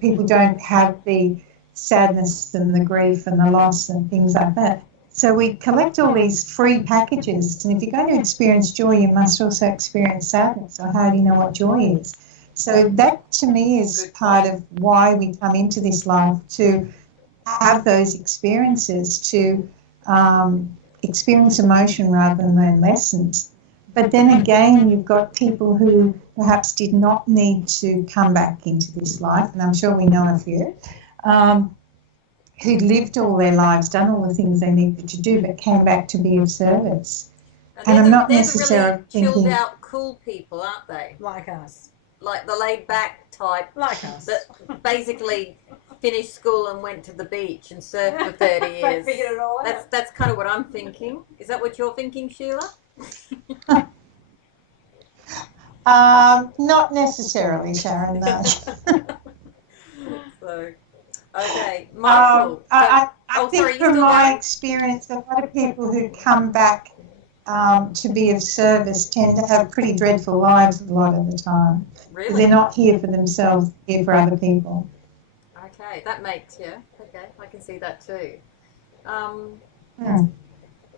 People don't have the sadness and the grief and the loss and things like that. So we collect all these free packages, and if you're going to experience joy, you must also experience sadness, or how do you know what joy is? So that, to me, is part of why we come into this life, to have those experiences, to experience emotion rather than learn lessons. But then again, you've got people who perhaps did not need to come back into this life, and I'm sure we know a few, who'd lived all their lives, done all the things they needed to do, but came back to be of service. And I'm not necessarily thinking... They're the really chilled out, cool people, aren't they? Like us. Like the laid-back type. Like us. That basically finished school and went to the beach and surfed for 30 years. Figured it all out. That's kind of what I'm thinking. Is that what you're thinking, Sheila? Not necessarily, Sharon, no. So, okay. Michael. I think from my experience, a lot of people who come back to be of service tend to have pretty dreadful lives a lot of the time. Really? They're not here for themselves, they're here for other people. Okay, that makes, okay, I can see that too.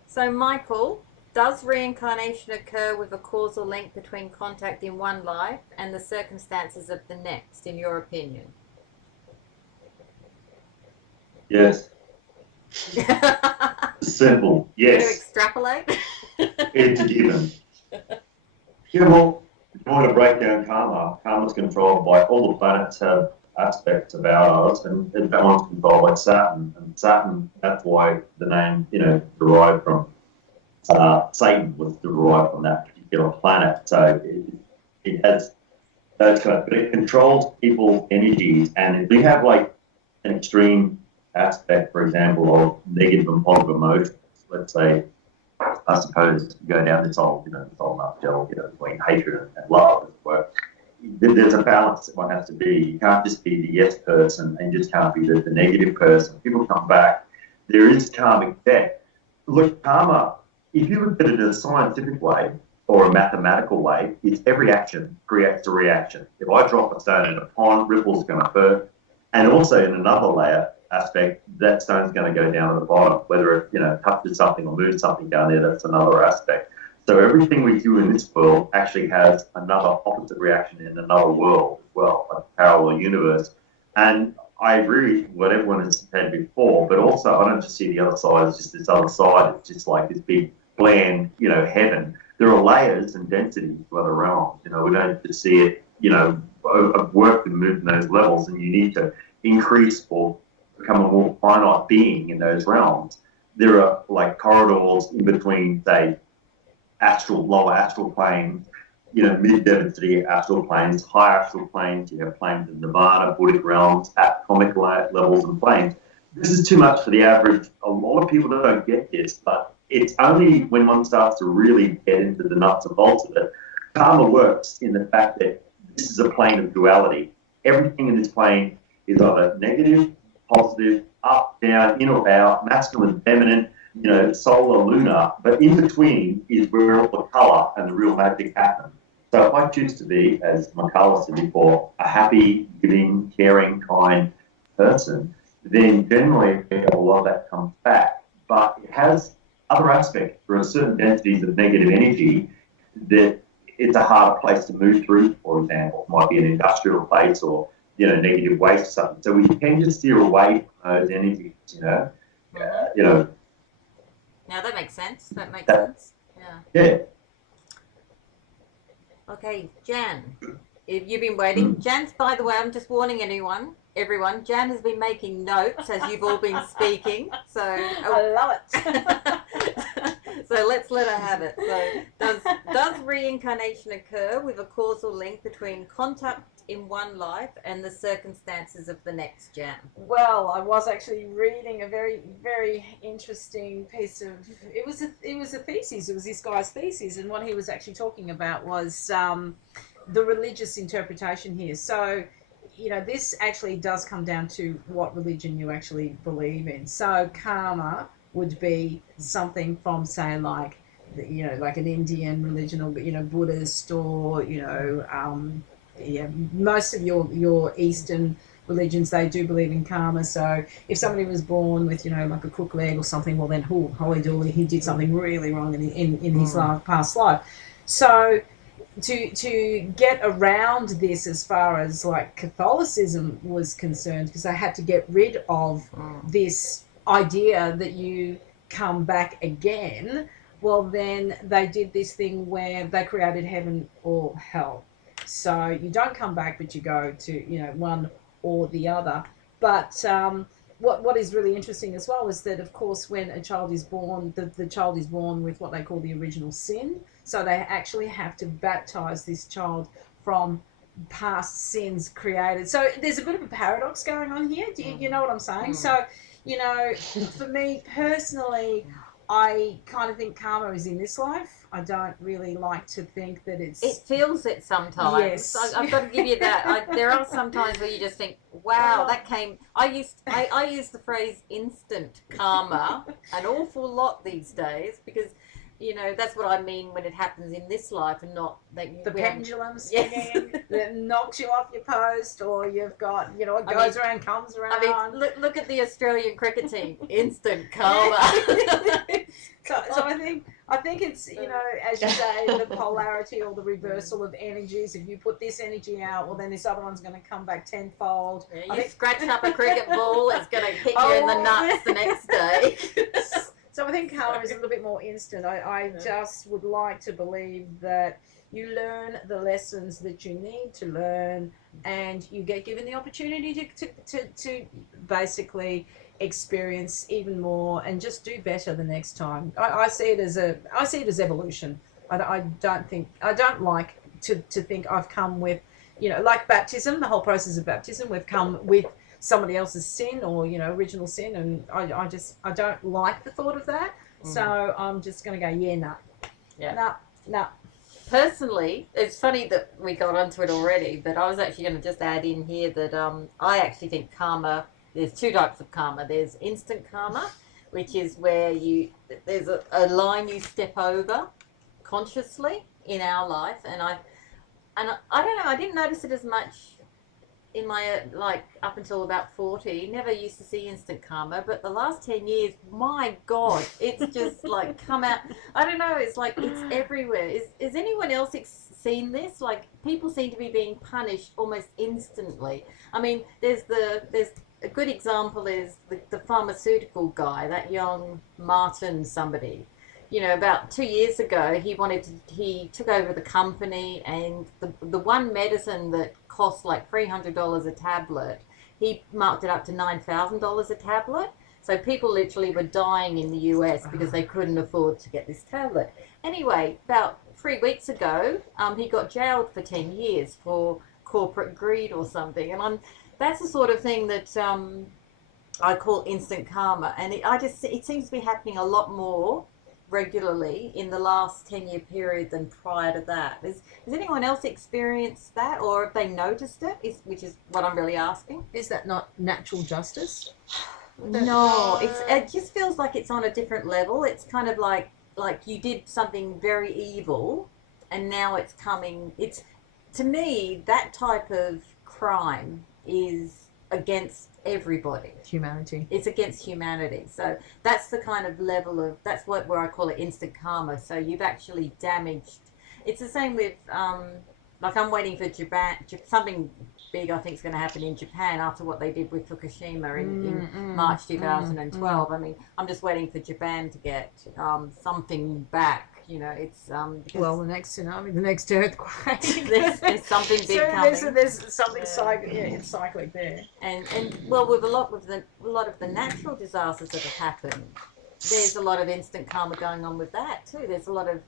So, Michael, does reincarnation occur with a causal link between contact in one life and the circumstances of the next, in your opinion? Yes. Simple. Yes. Can you extrapolate? It's a given. Yeah, well, if you want to break down karma, karma's controlled by all the planets have aspects about us, and that one's controlled by Saturn. And Saturn, that's why the name, derived from Satan was derived from that particular planet. So it has those kind of, but it controls people's energies. And we have an extreme aspect, for example, of negative and positive emotions. Let's say, I suppose, go down this old nutshell, between hatred and love, as it were. There's a balance that one has to be. You can't just be the yes person and you just can't be the negative person. People come back. There is karmic debt. Look, karma, if you look at it in a scientific way or a mathematical way, it's every action creates a reaction. If I drop a stone in a pond, ripples are going to hurt. And also in another layer aspect, that stone's going to go down to the bottom. Whether it touches something or moves something down there, that's another aspect. So everything we do in this world actually has another opposite reaction in another world as well, like a parallel universe. And I agree with what everyone has said before, but also I don't just see the other side as just this other side. It's just like this big, bland, heaven. There are layers and densities to other realms. We don't just see it, work and move in those levels, and you need to increase or become a more finite being in those realms. There are like corridors in between, say, lower astral planes, mid-density astral planes, high astral planes. You have planes in Nirvana, Buddhic realms, atomic levels and planes. This is too much for the average. A lot of people don't get this, but it's only when one starts to really get into the nuts and bolts of it. Karma works in the fact that this is a plane of duality. Everything in this plane is either negative, positive, up, down, in or out, masculine, feminine, solar, lunar, but in between is where all the colour and the real magic happen. So if I choose to be, as Mikayla said before, a happy, giving, caring, kind person, then generally a lot of that comes back. But it has other aspects. There are certain densities of negative energy that it's a harder place to move through, for example. It might be an industrial place or, negative waste or something. So we tend to steer away from those energies, Now that makes sense. That makes sense. Yeah. Okay, Jan, if you've been waiting. Jan's, by the way, I'm just warning everyone, Jan has been making notes as you've all been speaking. So I love it. So let's let her have it. So does reincarnation occur with a causal link between contact in one life and the circumstances of the next, Jan? Well, I was actually reading a very, very interesting piece of. It was a thesis. It was this guy's thesis, and what he was actually talking about was the religious interpretation here. So, this actually does come down to what religion you actually believe in. So, karma would be something from, say, like an Indian religion, or Buddhist, or most of your Eastern religions, they do believe in karma. So if somebody was born with like a crook leg or something, well then, holy dooly, he did something really wrong in his past life. So to get around this, as far as like Catholicism was concerned, because they had to get rid of this idea that you come back again, well then they did this thing where they created heaven or hell. So you don't come back, but you go to, one or the other. But what is really interesting as well is that, of course, when a child is born, the child is born with what they call the original sin. So they actually have to baptize this child from past sins created. So there's a bit of a paradox going on here. Do you know what I'm saying? So, for me personally, I kind of think karma is in this life. I don't really like to think that it's... It feels it sometimes. Yes. I've got to give you that. There are some times where you just think, wow, that came... I use the phrase instant karma an awful lot these days, because, that's what I mean when it happens in this life, and not... The pendulum swinging that knocks you off your post, or you've got, it goes around, comes around. I mean, look at the Australian cricket team. Instant karma. So I think it's, as you say, the polarity or the reversal of energies. If you put this energy out, well, then this other one's going to come back tenfold. Yeah, you scratch up a cricket ball, it's going to hit you in the nuts the next day. So I think karma is a little bit more instant. I just would like to believe that you learn the lessons that you need to learn, and you get given the opportunity to basically experience even more and just do better the next time. I see it as evolution. I don't like to think I've come with, like baptism, the whole process of baptism, we've come with somebody else's sin or, you know, original sin, and I don't like the thought of that. So I'm just going to go, nah. Personally, it's funny that we got onto it already, but I was actually going to just add in here that I actually think karma, there's two types of karma. There's instant karma, which is where there's a line you step over consciously in our life, and I don't know, I didn't notice it as much in my, like, up until about 40, never used to see instant karma, but the last 10 years, my God, it's just like come out. I don't know, it's like it's everywhere. Is anyone else seen this? Like, people seem to be being punished almost instantly. I mean, there's a good example is the pharmaceutical guy, that young Martin somebody. You know, about 2 years ago, he took over the company, and the one medicine that cost like $300 a tablet, he marked it up to $9,000 a tablet. So people literally were dying in the US because they couldn't afford to get this tablet. Anyway, about 3 weeks ago, he got jailed for 10 years for corporate greed or something. And that's the sort of thing that I call instant karma. And it seems to be happening a lot more regularly in the last 10-year period than prior to that. Has anyone else experienced that, or have they noticed it? Which is what I'm really asking. Is that not natural justice? No, it just feels like it's on a different level. It's kind of like you did something very evil, and now it's coming. It's, to me, that type of crime is against everybody. Humanity. It's against humanity. So that's the kind of level of, that's where I call it instant karma. So you've actually damaged. It's the same with, like, I'm waiting for Japan, something big I think is going to happen in Japan after what they did with Fukushima in March 2012. I mean, I'm just waiting for Japan to get something back. You know, it's well, the next tsunami, the next earthquake. there's something big coming. There's something it's cyclic there. And well, with a lot of the natural disasters that have happened, there's a lot of instant karma going on with that too. There's a lot of,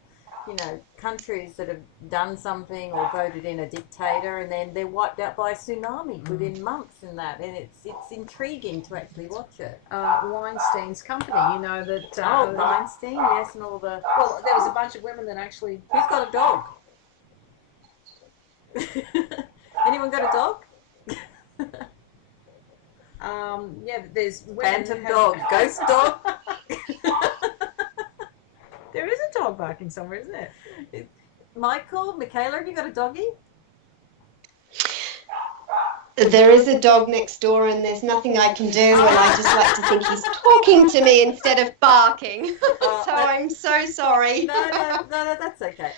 you know, countries that have done something or voted in a dictator, and then they're wiped out by a tsunami within months in that, and it's intriguing to actually watch it. Weinstein's company, you know, that... Weinstein, yes, and all the... Well, there was a bunch of women that actually... Who's got a dog? Anyone got a dog? Yeah, there's... Phantom dog, ghost dog. There is a dog barking somewhere, isn't it? Mikayla, have you got a doggy? There is a dog next door, and there's nothing I can do, and I just like to think he's talking to me instead of barking. So I'm so sorry. No, that's okay.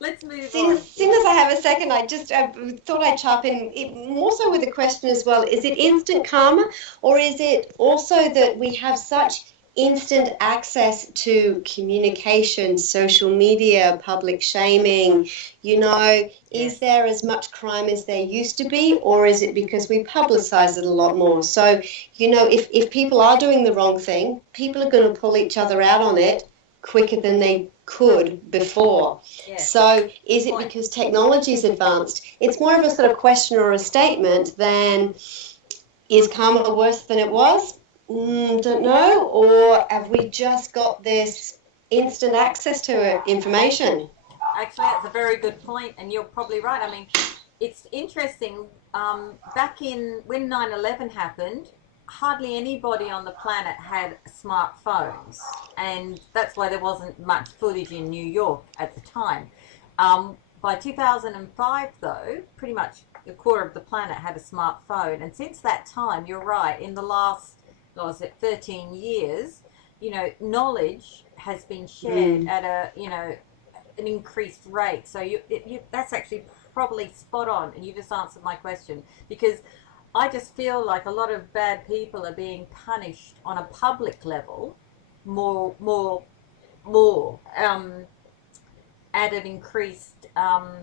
Let's move Soon on. as I have a second, I just thought I'd chop in, more so with a question as well. Is it instant karma, or is it also that we have such instant access to communication, social media, public shaming? You know, is there as much crime as there used to be, or is it because we publicize it a lot more? So, you know, if people are doing the wrong thing, people are going to pull each other out on it quicker than they could before. Yes. So is it because technology is advanced? It's more of a sort of question or a statement than, is karma worse than it was? Don't know. Or have we just got this instant access to information? Actually, that's a very good point, and you're probably right. I mean, it's interesting. Back in when 9/11 happened, hardly anybody on the planet had smartphones, and that's why there wasn't much footage in New York at the time. By 2005, though, pretty much a quarter of the planet had a smartphone, and since that time, you're right, in the last 13 years, you know, knowledge has been shared at an increased rate. So that's actually probably spot on, and you just answered my question, because I just feel like a lot of bad people are being punished on a public level more at an increased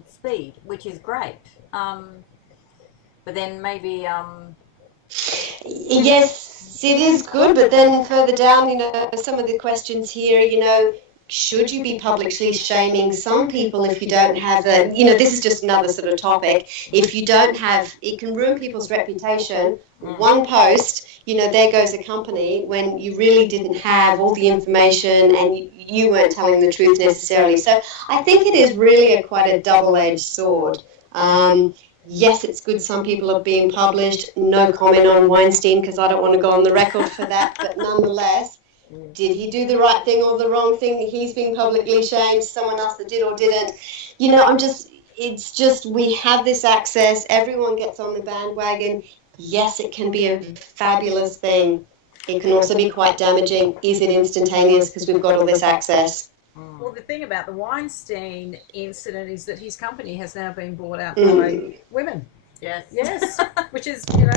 speed, which is great. But then maybe yes, it is good, but then further down, you know, some of the questions here, you know, should you be publicly shaming some people if you don't have a, you know, this is just another sort of topic. If you don't have, it can ruin people's reputation. One post, you know, there goes a company when you really didn't have all the information and you weren't telling the truth necessarily. So I think it is really quite a double-edged sword. Yes, it's good some people are being published. No comment on Weinstein because I don't want to go on the record for that. But nonetheless, did he do the right thing or the wrong thing? He's being publicly shamed. Someone else that did or didn't. You know, it's just we have this access. Everyone gets on the bandwagon. Yes, it can be a fabulous thing. It can also be quite damaging. Is it instantaneous because we've got all this access? Well, the thing about the Weinstein incident is that his company has now been bought out by women. Yes. Yes, which is, you know,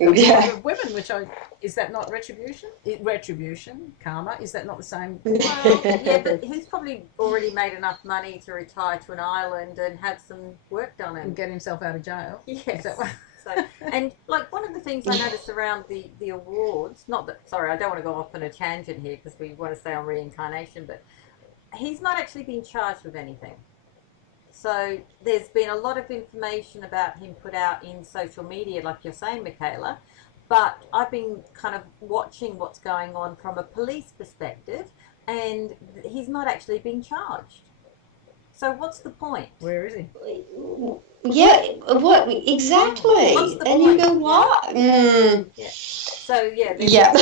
like a women, is that not retribution? Retribution, karma, is that not the same? Well, yeah, but he's probably already made enough money to retire to an island and have some work done And get himself out of jail. Yes. So, and like one of the things I noticed around the awards, not that, sorry, I don't want to go off on a tangent here because we want to stay on reincarnation, but he's not actually been charged with anything. So there's been a lot of information about him put out in social media, like you're saying, Mikayla, but I've been kind of watching what's going on from a police perspective, and he's not actually been charged. So what's the point? Where is he? Yeah, what exactly? What's the And point? you go, what? Yeah. So Yeah.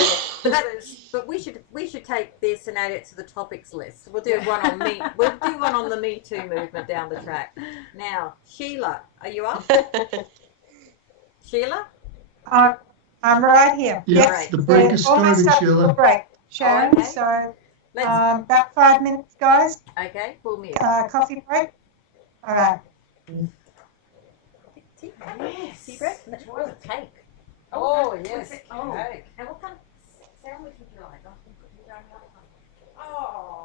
But we should take this and add it to the topics list. We'll do one on me. We'll do one on the Me Too movement down the track. Now, Sheila, are you up? Sheila? I'm right here. Yeah, Yes, the break is almost starting, up to Sheila. the break, Sharon. Okay. So Let's. about 5 minutes, guys. Okay, pull me up. Coffee break. All right. Tea break? Yes. Tea break? Oh, cake. Oh, yes, cake. And what kind of sandwich would you like? I can put you down the other one. Oh.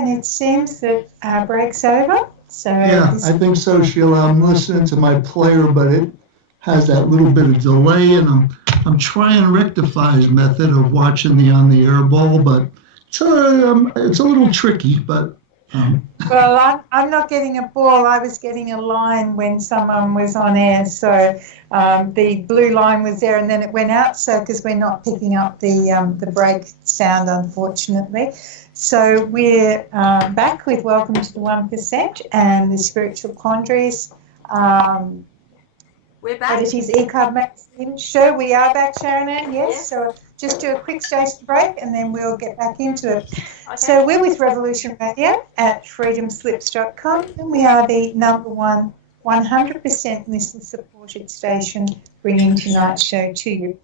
and it seems that our break's over. So Yeah, I think so, Sheila. I'm listening to my player, but it has that little bit of delay, and I'm trying Rectify's method of watching the on-the-air ball, but it's a little tricky. But well, I'm not getting a ball. I was getting a line when someone was on air, so the blue line was there, and then it went out. So because we're not picking up the break sound, unfortunately. So we're back with Welcome to the 1% and the Spiritual Quandaries. We're back. It is E-Club Magazine show. We are back, Sharon Ann, yes. So just do a quick station break and then we'll get back into it. Okay. So we're with Revolution Radio at freedomslips.com, and we are the #1 100% listener-supported station bringing tonight's show to you.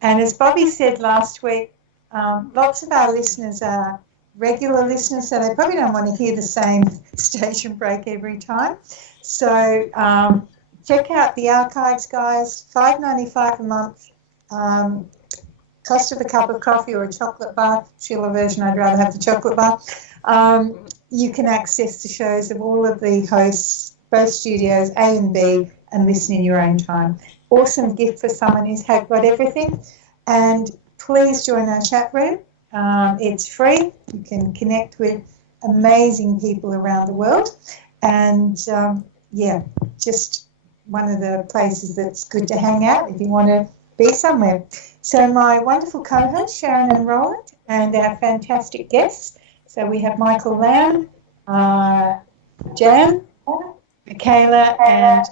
And as Bobby said last week, lots of our listeners are regular listeners, so they probably don't want to hear the same station break every time. So check out the archives, guys. $5.95 a month. Cost of a cup of coffee or a chocolate bar. Sheila version, I'd rather have the chocolate bar. You can access the shows of all of the hosts, both studios, A and B, and listen in your own time. Awesome gift for someone who's got everything. And please join our chat room. It's free. You can connect with amazing people around the world. And just one of the places that's good to hang out if you want to be somewhere. So my wonderful co-hosts, Sharon and Roland, and our fantastic guests. So we have Michael Lambe, Jan, Mikayla, and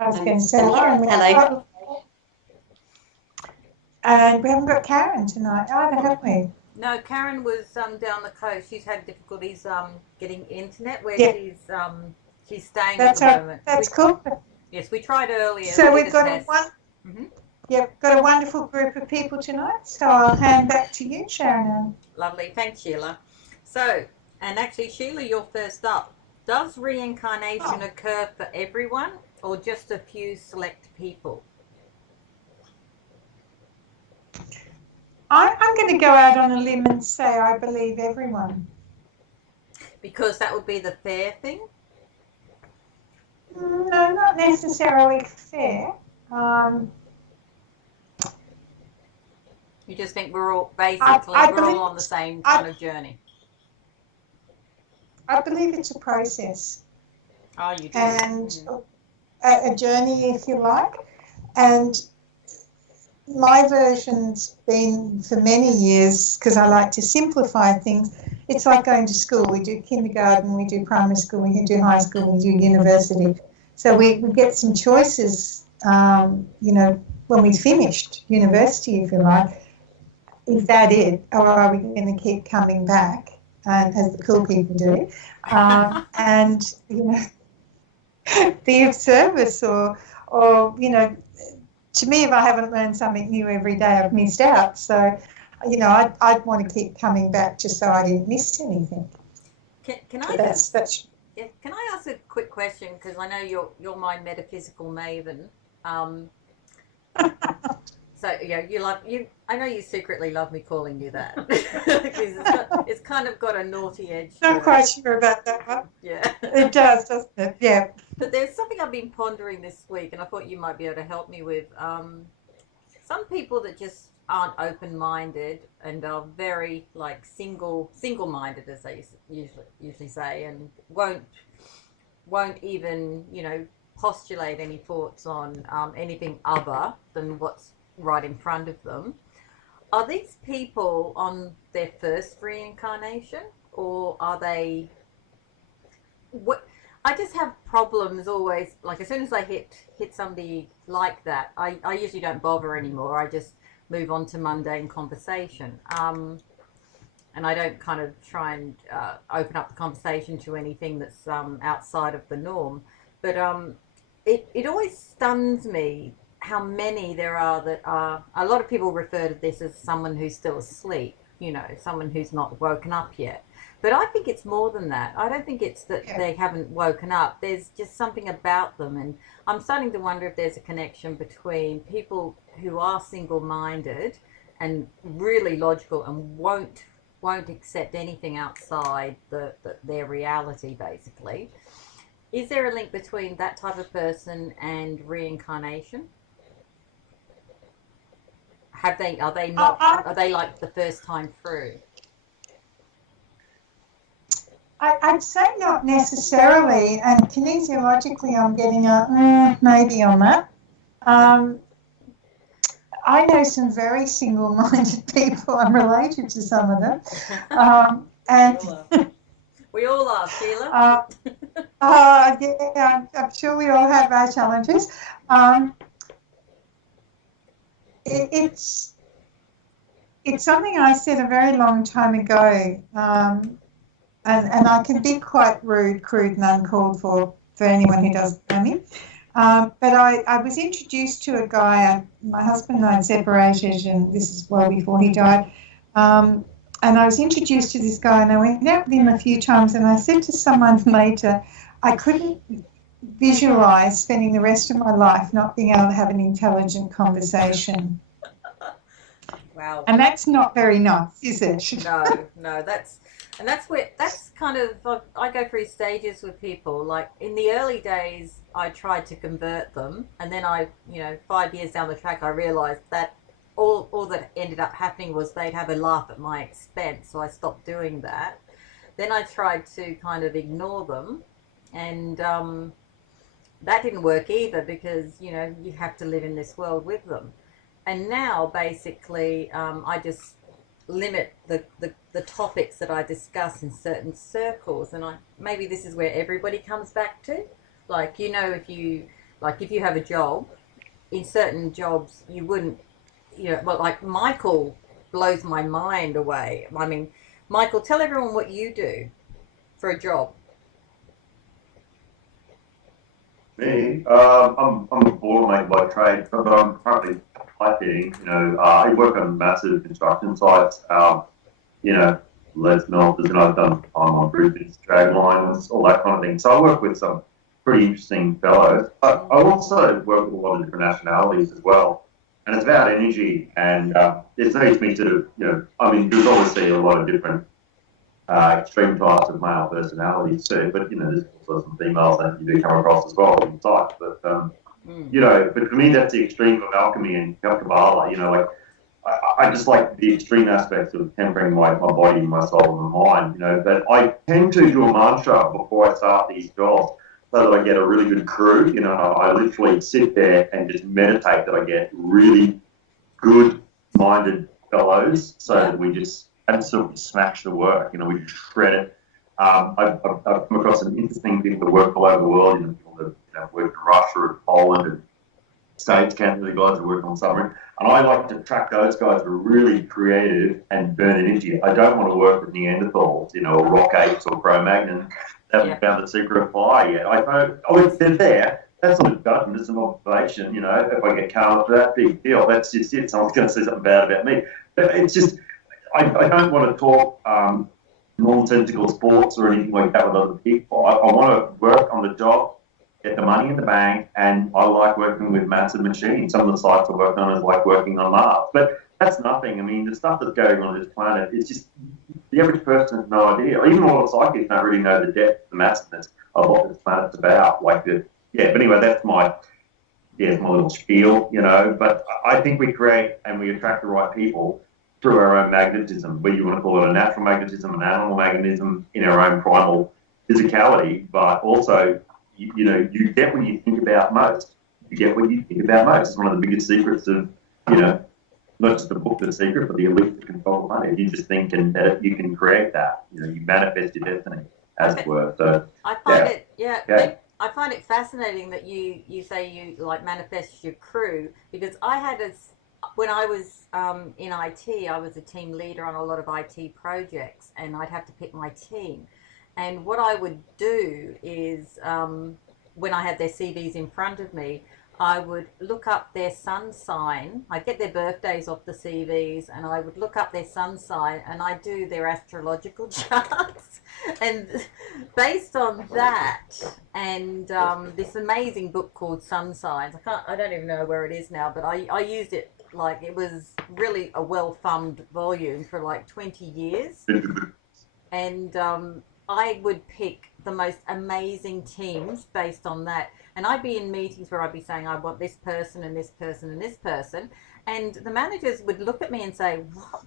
I was going to say Lauren. Hello. And we haven't got Karen tonight either, have we? No, Karen was down the coast. She's had difficulties getting internet where she's staying That's at the moment. That's cool. Yes, we tried earlier. So we've got a wonderful group of people tonight. So I'll hand back to you, Sharon. Lovely, thanks, Sheila. So, and actually, Sheila, you're first up. Does reincarnation occur for everyone, or just a few select people? I'm going to go out on a limb and say I believe everyone. Because that would be the fair thing? No, not necessarily fair. You just think we're all basically all on the same kind of journey? I believe it's a process. Oh, you do? And a journey, if you like. And my version's been for many years, because I like to simplify things, it's like going to school. We do kindergarten, we do primary school, we do high school, we do university. So we get some choices, when we finished university, if you like. Is that it? Or are we going to keep coming back, as the cool people do? And, be of service or to me, if I haven't learned something new every day, I've missed out. So, I'd want to keep coming back just so I didn't miss anything. Can I can I ask a quick question? Because I know you're my metaphysical maven. So I know you secretly love me calling you that. It's kind of got a naughty edge. Not quite sure about that one. Yeah. It does, doesn't it? Yeah. But there's something I've been pondering this week, and I thought you might be able to help me with. Some people that just aren't open-minded and are very single-minded, as they usually say, and won't even postulate any thoughts on anything other than what's right in front of them. Are these people on their first reincarnation, or are they? I just have problems always. Like as soon as I hit somebody like that, I usually don't bother anymore. I just move on to mundane conversation, and I don't kind of try and open up the conversation to anything that's outside of the norm. But it always stuns me how many there are that are. A lot of people refer to this as someone who's still asleep, someone who's not woken up yet. But I think it's more than that. I don't think it's that they haven't woken up. There's just something about them. And I'm starting to wonder if there's a connection between people who are single-minded and really logical and won't won't accept anything outside their reality, basically. Is there a link between that type of person and reincarnation? Are they like the first time through? I'd say not necessarily, and kinesiologically I'm getting a maybe on that. I know some very single-minded people. I'm related to some of them. And we all are, Sheila. Yeah, I'm sure we all have our challenges. It's something I said a very long time ago, and I can be quite rude, crude, and uncalled for anyone who doesn't know me. But I was introduced to a guy, my husband and I had separated, and this is well before he died. And I was introduced to this guy, and I went out with him a few times, and I said to someone later, I couldn't visualize spending the rest of my life not being able to have an intelligent conversation. Wow. And that's not very nice, is it? No, that's kind of, I go through stages with people. Like in the early days, I tried to convert them, and then 5 years down the track, I realized that all that ended up happening was they'd have a laugh at my expense, so I stopped doing that. Then I tried to kind of ignore them, and that didn't work either, because you have to live in this world with them. And now basically I just limit the topics that I discuss in certain circles, and maybe this is where everybody comes back to, like, if you have a job, in certain jobs you wouldn't, like Michael blows my mind away. I mean, Michael, tell everyone what you do for a job. Me, I'm a board maker by trade, but I'm currently pipe fitting. I work on massive construction sites. Lead smelters, and I've done time on bridges, drag lines, all that kind of thing. So I work with some pretty interesting fellows. I also work with a lot of different nationalities as well, and it's about energy. And there's no me to, there's obviously a lot of different extreme types of male personalities too, but there's also some females that you do come across as well in sight. But but for me that's the extreme of alchemy and Kabbalah. I just like the extreme aspects of tempering my body, my soul, and my mind. But I tend to do a mantra before I start these jobs so that I get a really good crew. I literally sit there and just meditate that I get really good-minded fellows so that we just absolutely smash the work. We shred it. I've come across some interesting people that work all over the world. People that work in Russia and Poland and States, Canada, the guys that work on submarine. And I like to track those guys who are really creative and burn energy. I don't want to work with Neanderthals, or rock apes or Cro-Magnons that haven't found the secret of fire yet. If they're there, that's not a judgment, it's an observation. If I get calm for that, big deal. That's just it. Someone's going to say something bad about me. But it's just, I don't want to talk non-tentacle sports or anything like that with other people. I want to work on the job, get the money in the bank, and I like working with massive machines. Some of the sites I work on is like working on Mars. But that's nothing. I mean, the stuff that's going on this planet, it's just, the average person has no idea. Even all the psychics don't really know the depth, the massiveness of what this planet's about. But anyway, that's my little spiel, But I think we create and we attract the right people through our own magnetism, whether you want to call it a natural magnetism, an animal magnetism, in our own primal physicality, but also, you get what you think about most. You get what you think about most. It's one of the biggest secrets of, not just the book, The Secret, but the elite that control the planet. You just think and you can create that. You manifest your destiny, as it were. So I find I find it fascinating that you say you like manifest your crew, because I had when I was in IT, I was a team leader on a lot of IT projects, and I'd have to pick my team. And what I would do is, when I had their CVs in front of me, I would look up their sun sign. I'd get their birthdays off the CVs, and I would look up their sun sign, and I do their astrological charts. And based on that, and this amazing book called Sun Signs, I don't even know where it is now, but I used it, like, it was really a well-thumbed volume for like 20 years. And I would pick the most amazing teams based on that. And I'd be in meetings where I'd be saying, I want this person and this person and this person. And the managers would look at me and say,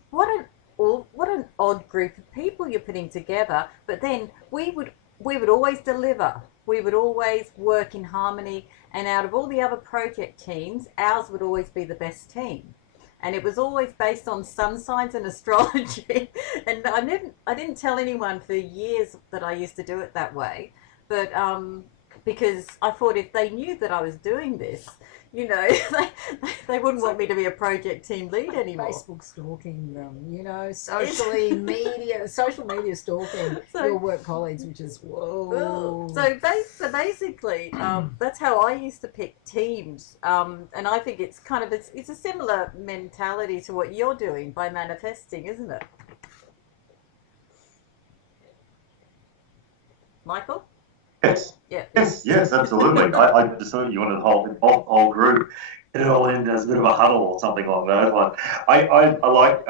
what an odd group of people you're putting together. But then we would always deliver. We would always work in harmony. And out of all the other project teams, ours would always be the best team. And it was always based on sun signs and astrology. And I didn't tell anyone for years that I used to do it that way. But because I thought if they knew that I was doing this, you know, they wouldn't want me to be a project team lead anymore. Facebook stalking them, you know, social media stalking your work colleagues, which is whoa. So basically, that's how I used to pick teams, and I think it's kind of it's a similar mentality to what you're doing by manifesting, isn't it, Michael? Yes. Yeah. Yes, absolutely. I just thought you wanted the whole group, get it all in as a bit of a huddle or something like that. I like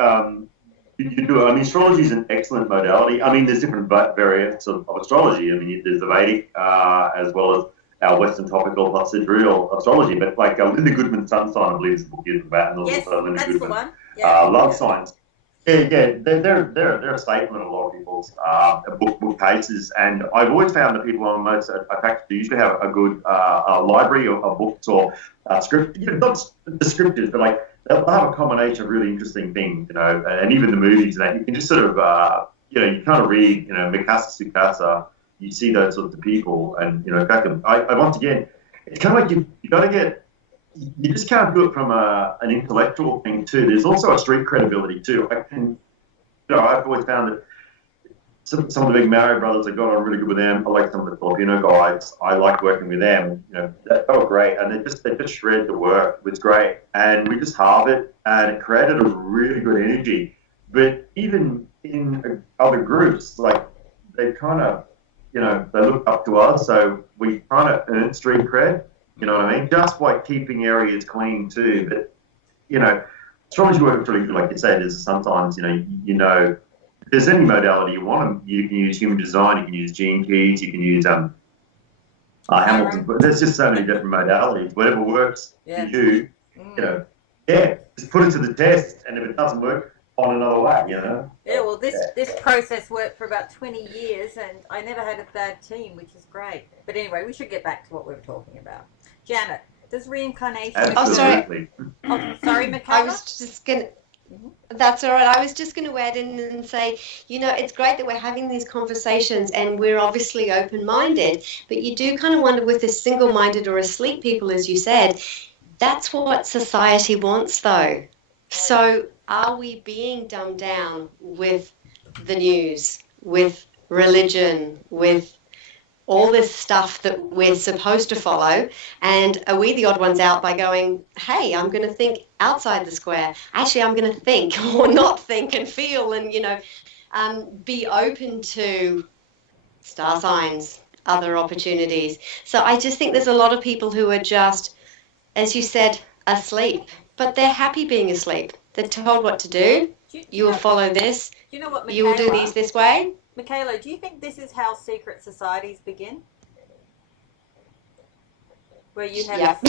you do. I mean, astrology is an excellent modality. I mean, there's different variants of astrology. I mean, there's the Vedic as well as our Western topical sidereal astrology. But like Linda Goodman's sun sign, I believe is the book is about, and yes, also Linda that's Goodman, the one. Yeah. love signs. Yeah, they're a statement in a lot of people's book cases, and I've always found that people on most they usually have a good library of books or script, not descriptors, but like they'll have a combination of really interesting things, you know, and even the movies and that you can just sort of you know, you kind of read, you know, Mikasa Sukasa, you see those sorts of people, and you know, I once again, it's kind of like you got to get. You just can't do it from an intellectual thing too. There's also a street credibility too. You know, I've always found that some of the big Maori brothers, I got on really good with them. I like some of the Filipino guys. I like working with them. You know, they were great, and they just shred the work. It was great, and we just halved it, and it created a really good energy. But even in other groups, like they kind of, you know, they look up to us, so we kind of earn street cred. You know what I mean? Just by keeping areas clean too. But, you know, astrology works really good. Like you said, is sometimes, you know, if there's any modality you want, you can use human design, you can use gene keys, you can use Hamilton. But there's just so many different modalities. Whatever works for you, you know, just put it to the test. And if it doesn't work, on another way, you know? Yeah, well, this process worked for about 20 years, and I never had a bad team, which is great. But anyway, we should get back to what we were talking about. Janet, does reincarnation... Absolutely. Oh, sorry, Mikayla? I was just going to... That's all right. I was just going to add in and say, you know, it's great that we're having these conversations and we're obviously open-minded, but you do kind of wonder with the single-minded or asleep people, as you said, that's what society wants, though. So are we being dumbed down with the news, with religion, with all this stuff that we're supposed to follow? And are we the odd ones out by going, hey, I'm going to think outside the square. Actually, I'm going to think or not think and feel and, you know, be open to star signs, other opportunities. So I just think there's a lot of people who are just, as you said, asleep, but they're happy being asleep. They're told what to do. You will follow this. Do you know what, Mikayla, you will do these this way. Mikayla, do you think this is how secret societies begin? Where you have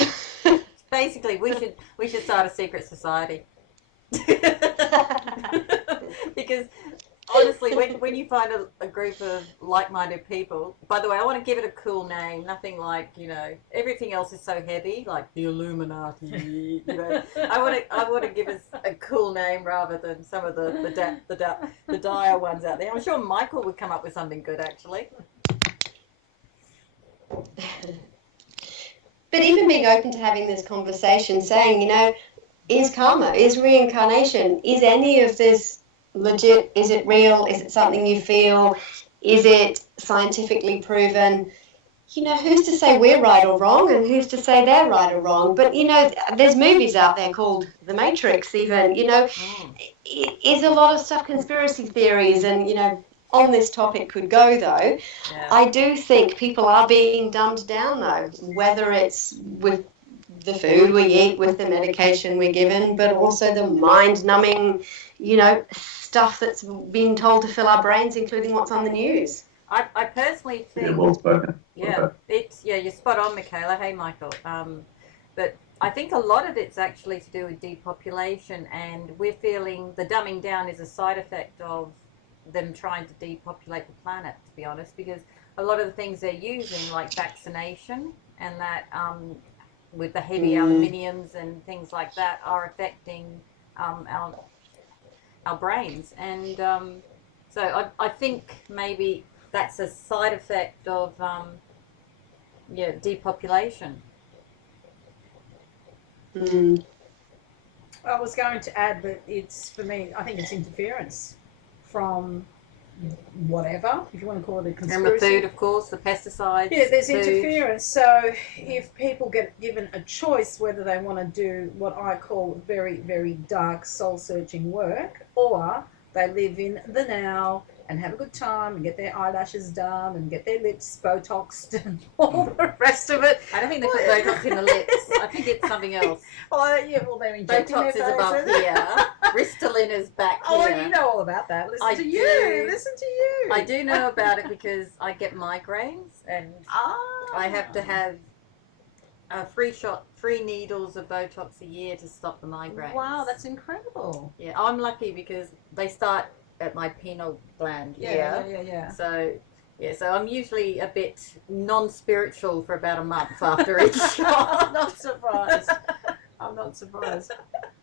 basically we should start a secret society. Because honestly, when you find a group of like-minded people, by the way, I want to give it a cool name. Nothing like, you know, everything else is so heavy, like the Illuminati. You know, I want to give us a cool name rather than some of the dire ones out there. I'm sure Michael would come up with something good, actually. But even being open to having this conversation, saying, you know, is karma, is reincarnation, is any of this legit? Is it real? Is it something you feel? Is it scientifically proven? you know, who's to say we're right or wrong, and who's to say they're right or wrong? But, you know, there's movies out there called The Matrix even, you know. It is a lot of stuff, conspiracy theories, and, you know, on this topic could go, though. Yeah. I do think people are being dumbed down, though, whether it's with the food we eat, with the medication we're given, but also the mind-numbing, you know, stuff that's been told to fill our brains, including what's on the news. I personally think... Yeah, well spoken. Yeah, you're spot on, Mikayla. Hey, Michael. But I think a lot of it's actually to do with depopulation, and we're feeling the dumbing down is a side effect of them trying to depopulate the planet, to be honest, because a lot of the things they're using, like vaccination and that with the heavy aluminiums and things like that, are affecting our brains. And so I think maybe that's a side effect of depopulation. I was going to add that it's, for me, I think it's interference from whatever, if you want to call it a conspiracy. And the food, of course, the pesticides. Yeah, there's food. interference. So if people get given a choice whether they want to do what I call very, very dark soul-searching work, or they live in the now and have a good time and get their eyelashes done and get their lips Botoxed and all the rest of it. I don't think they put Botox in the lips. I think it's something else. Well, they're injecting Botox their is above here. Ristylane is back here. Oh, you know all about that. Listen to you. I do know about it because I get migraines, and I have to have a free needles of Botox a year to stop the migraines. Wow, that's incredible. Yeah, I'm lucky because they start at my pineal gland. Yeah. So I'm usually a bit non-spiritual for about a month after each shot. I'm not surprised.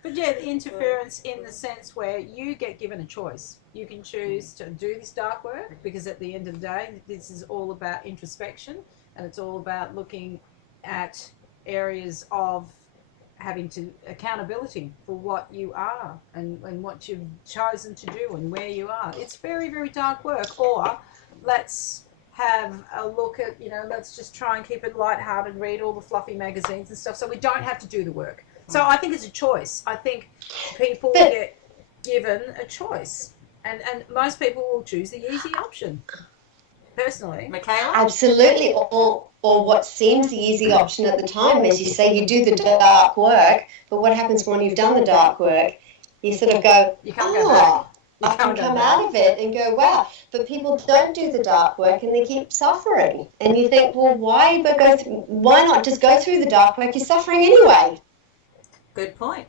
But yeah, the interference in the sense where you get given a choice. You can choose to do this dark work, because at the end of the day, this is all about introspection, and it's all about looking at areas of having to accountability for what you are and what you've chosen to do and where you are. It's very, very dark work. Or let's have a look at, let's just try and keep it lighthearted, read all the fluffy magazines and stuff, so we don't have to do the work. So I think it's a choice. I think people get given a choice, and most people will choose the easy option. Personally. Mikayla? Absolutely. Or what seems the easy option at the time, as you say, you do the dark work, but what happens when you've done the dark work? You sort of go, I can come out of it and go, wow. But people don't do the dark work and they keep suffering. And you think, well, why not just go through the dark work? You're suffering anyway. Good point.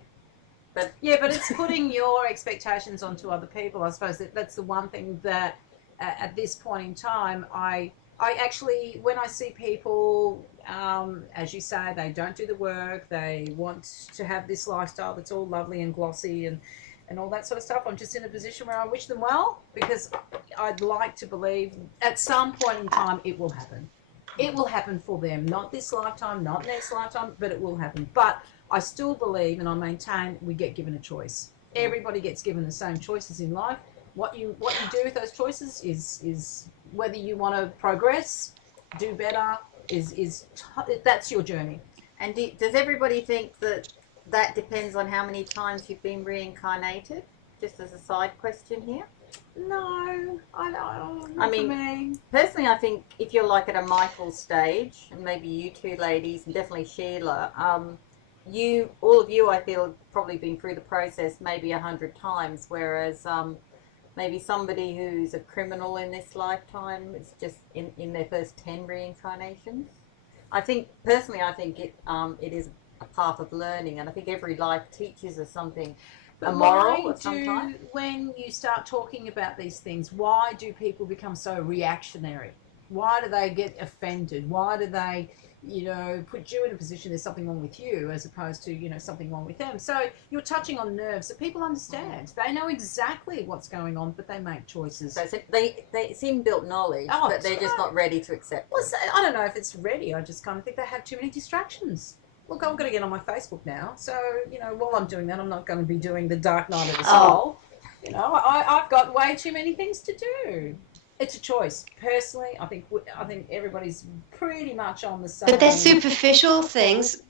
But it's putting your expectations onto other people. I suppose that's the one thing that at this point in time, I actually, when I see people, as you say, they don't do the work, they want to have this lifestyle that's all lovely and glossy and all that sort of stuff, I'm just in a position where I wish them well, because I'd like to believe at some point in time it will happen. It will happen for them, not this lifetime, not next lifetime, but it will happen. But I still believe, and I maintain, we get given a choice. Everybody gets given the same choices in life. What you do with those choices is whether you want to progress, do better, that's your journey. And does everybody think that depends on how many times you've been reincarnated? Just as a side question here. No, I don't. I mean, personally, I think if you're like at a Michael stage, and maybe you two ladies, and definitely Sheila, all of you, I feel, have probably been through the process maybe 100 times, whereas maybe somebody who's a criminal in this lifetime, it's just in their first 10 reincarnations. I think, personally, it is a path of learning, and I think every life teaches us something, a moral of some kind. When you start talking about these things, why do people become so reactionary? Why do they get offended? Why do they put you in a position there's something wrong with you, as opposed to, something wrong with them? So you're touching on nerves that people understand. They know exactly what's going on, but they make choices. So they seem built knowledge, but they're just not ready to accept it. Well, I don't know if it's ready. I just kind of think they have too many distractions. Look, I'm going to get on my Facebook now. So, while I'm doing that, I'm not going to be doing the dark night of the soul. I've got way too many things to do. It's a choice. Personally, I think everybody's pretty much on the same. But they're superficial things.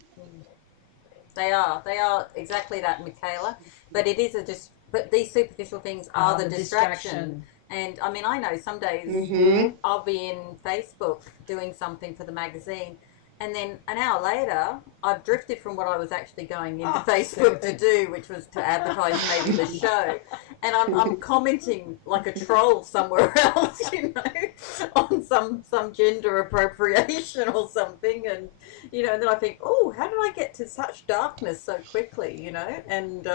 They are exactly that, Mikayla. But it is but these superficial things are the distraction. And I mean, I know some days I'll be in Facebook doing something for the magazine, and then an hour later, I've drifted from what I was actually going into Facebook to do, which was to advertise maybe the show. And I'm commenting like a troll somewhere else, you know, on some gender appropriation or something. And, you know, and then I think, oh, how did I get to such darkness so quickly, you know? And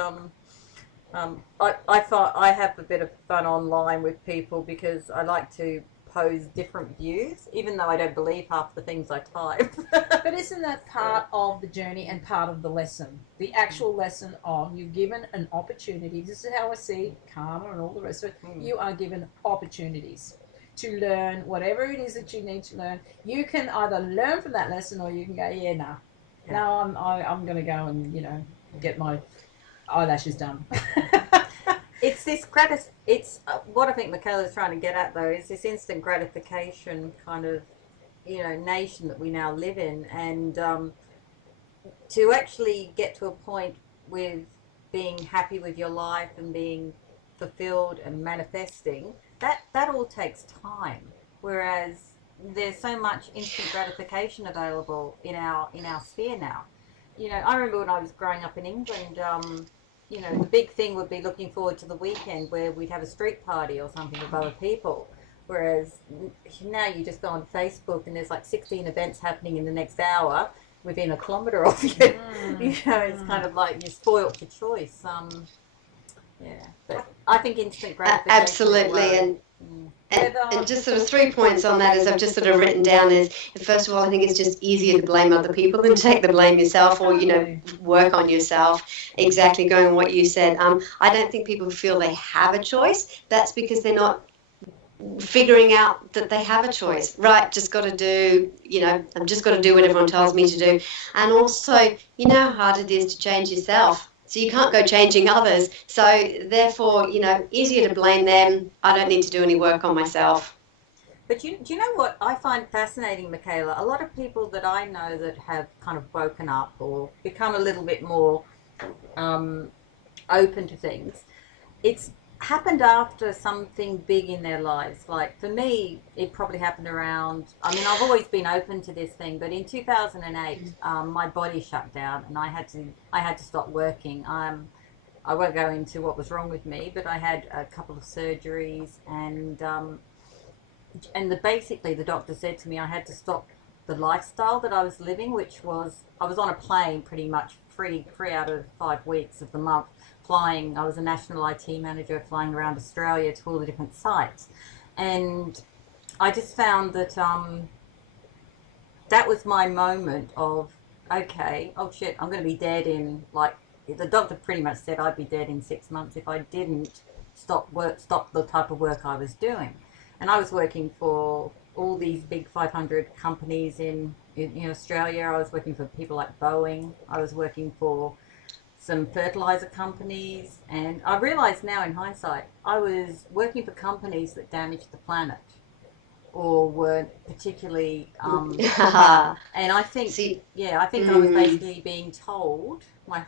I have a bit of fun online with people because I like to pose different views, even though I don't believe half the things I type. But isn't that part of the journey and part of the lesson? The actual lesson of you're given an opportunity. This is how I see karma and all the rest of it. You are given opportunities to learn whatever it is that you need to learn. You can either learn from that lesson or you can go, now I'm going to go and, you know, get my eyelashes done. It's this it's what I think Mikayla's trying to get at, though, is this instant gratification kind of, you know, nation that we now live in. And to actually get to a point with being happy with your life and being fulfilled and manifesting, that all takes time. Whereas there's so much instant gratification available in our sphere now. You know, I remember when I was growing up in England, you know, the big thing would be looking forward to the weekend where we'd have a street party or something with other people. Whereas now you just go on Facebook and there's like 16 events happening in the next hour within a kilometre of you. You know, it's kind of like you're spoilt for choice. But I think instant gratification. Absolutely, and just sort of 3 points on that, as I've just sort of written down, is first of all, I think it's just easier to blame other people than take the blame yourself, or, you know, work on yourself. Exactly, going on what you said. I don't think people feel they have a choice. That's because they're not figuring out that they have a choice. Right, just got to do, you know, I've just got to do what everyone tells me to do. And also, you know how hard it is to change yourself. So you can't go changing others. So therefore, you know, easier to blame them. I don't need to do any work on myself. But do you know what I find fascinating, Mikayla? A lot of people that I know that have kind of woken up or become a little bit more open to things, it's happened after something big in their lives. Like for me, it probably happened around, I mean, I've always been open to this thing, but in 2008, my body shut down and I had to stop working. I won't go into what was wrong with me, but I had a couple of surgeries, and basically the doctor said to me I had to stop the lifestyle that I was living, which was, I was on a plane pretty much three out of 5 weeks of the month, flying. I was a national IT manager flying around Australia to all the different sites, and I just found that that was my moment of, okay, oh shit, I'm going to be dead in, like, the doctor pretty much said I'd be dead in 6 months if I didn't stop the type of work I was doing. And I was working for all these big 500 companies in Australia. I was working for people like Boeing. I was working for some fertilizer companies, and I realize now in hindsight I was working for companies that damaged the planet or weren't particularly and I think I was basically being told my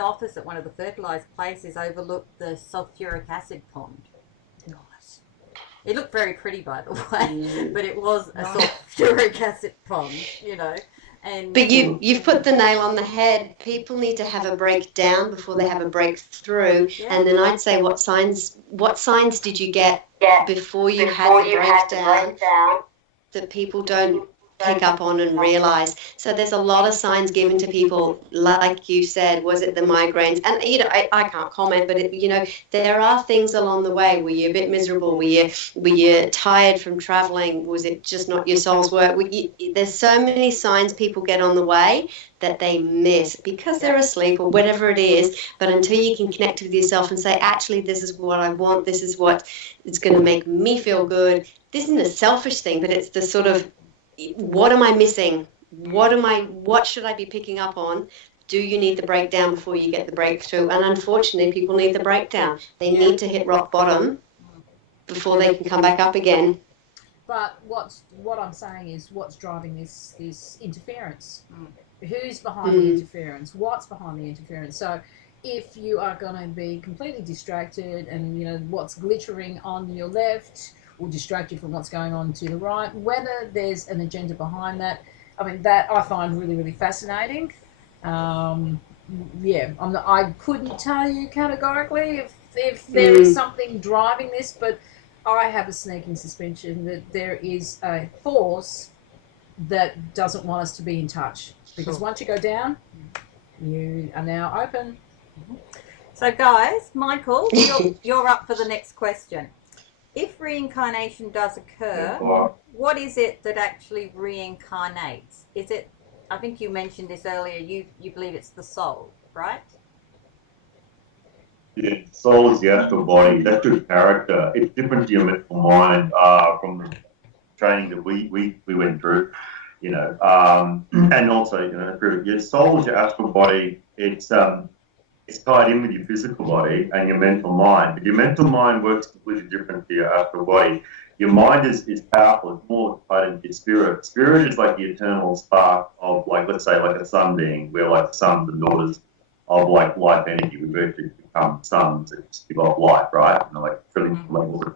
office at one of the fertilizer places overlooked the sulfuric acid pond. Nice. It looked very pretty, by the way, but it was a sulfuric acid pond, you know. But you've put the nail on the head. People need to have a breakdown before they have a breakthrough. Yeah. And then I'd say, what signs did you get before you had the breakdown that people don't pick up on and realize? So there's a lot of signs given to people, like you said. Was it the migraines? And you know, I can't comment, but you know, there are things along the way. Were you a bit miserable? Were you tired from traveling? Was it just not your soul's work? There's so many signs people get on the way that they miss because they're asleep or whatever it is. But until you can connect with yourself and say, actually, this is what I want, this is what it's going to make me feel good. This isn't a selfish thing, but it's the sort of, what am I missing? What should I be picking up on? Do you need the breakdown before you get the breakthrough? And unfortunately, people need the breakdown. They need to hit rock bottom before they can come back up again. But what I'm saying is, what's driving this interference? Who's behind the interference? What's behind the interference? So if you are going to be completely distracted and, you know, what's glittering on your left will distract you from what's going on to the right, whether there's an agenda behind that, I mean, that I find really, really fascinating. Yeah, I couldn't tell you categorically if there is something driving this, but I have a sneaking suspicion that there is a force that doesn't want us to be in touch. Because once you go down, you are now open. So guys, Michael, you're up for the next question. If reincarnation does occur, what is it that actually reincarnates? Is it, I think you mentioned this earlier, you believe it's the soul, right? Yeah, soul is the astral body. That's your character. It's different to your mental mind from the training that we went through, you know. And also, you know, your soul is your astral body. It's tied in with your physical body and your mental mind. But your mental mind works completely different to your astral body. Your mind is powerful. It's more tied into your spirit. Spirit is like the eternal spark of, like, let's say, like a sun being, where like sons and daughters of like life energy, we virtually become suns that give off light, right? You know, like trillions of levels of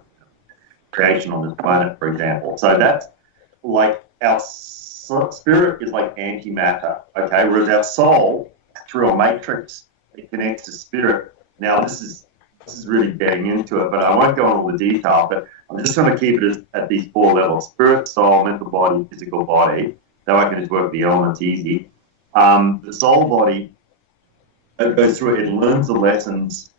creation on this planet, for example. So that's like our spirit is like antimatter, okay? Whereas our soul, through a matrix, it connects to spirit. Now this is really getting into it, but I won't go on all the detail. But I'm just trying to keep it at these four levels: spirit, soul, mental body, physical body. Now I can just work the elements easy. The soul body, it goes through it, learns the lessons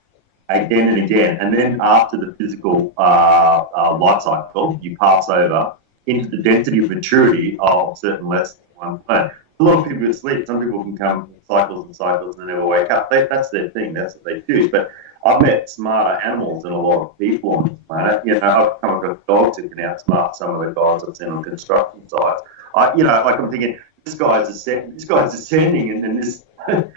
again and again, and then after the physical life cycle, you pass over into the density of maturity of certain lessons. A lot of people who sleep, some people can come cycles and cycles and never wake up. That's their thing, that's what they do. But I've met smarter animals than a lot of people on this planet. You know, I've come across dogs who can outsmart some of the guys I've seen on construction sites. You know, like I'm thinking, this guy's ascending, and this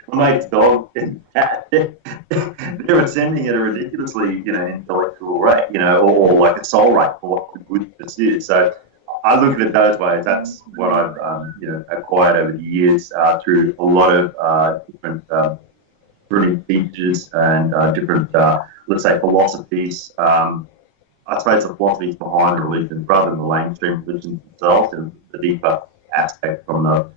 my mate's dog and cat, they're ascending at a ridiculously, you know, intellectual rate, you know, or like a soul rate for what the good this is. So I look at it those ways. That's what I've, you know, acquired over the years through a lot of different brilliant teachers and different, let's say, philosophies. I suppose the philosophies behind religion, rather than the mainstream religions themselves, and the deeper aspect from the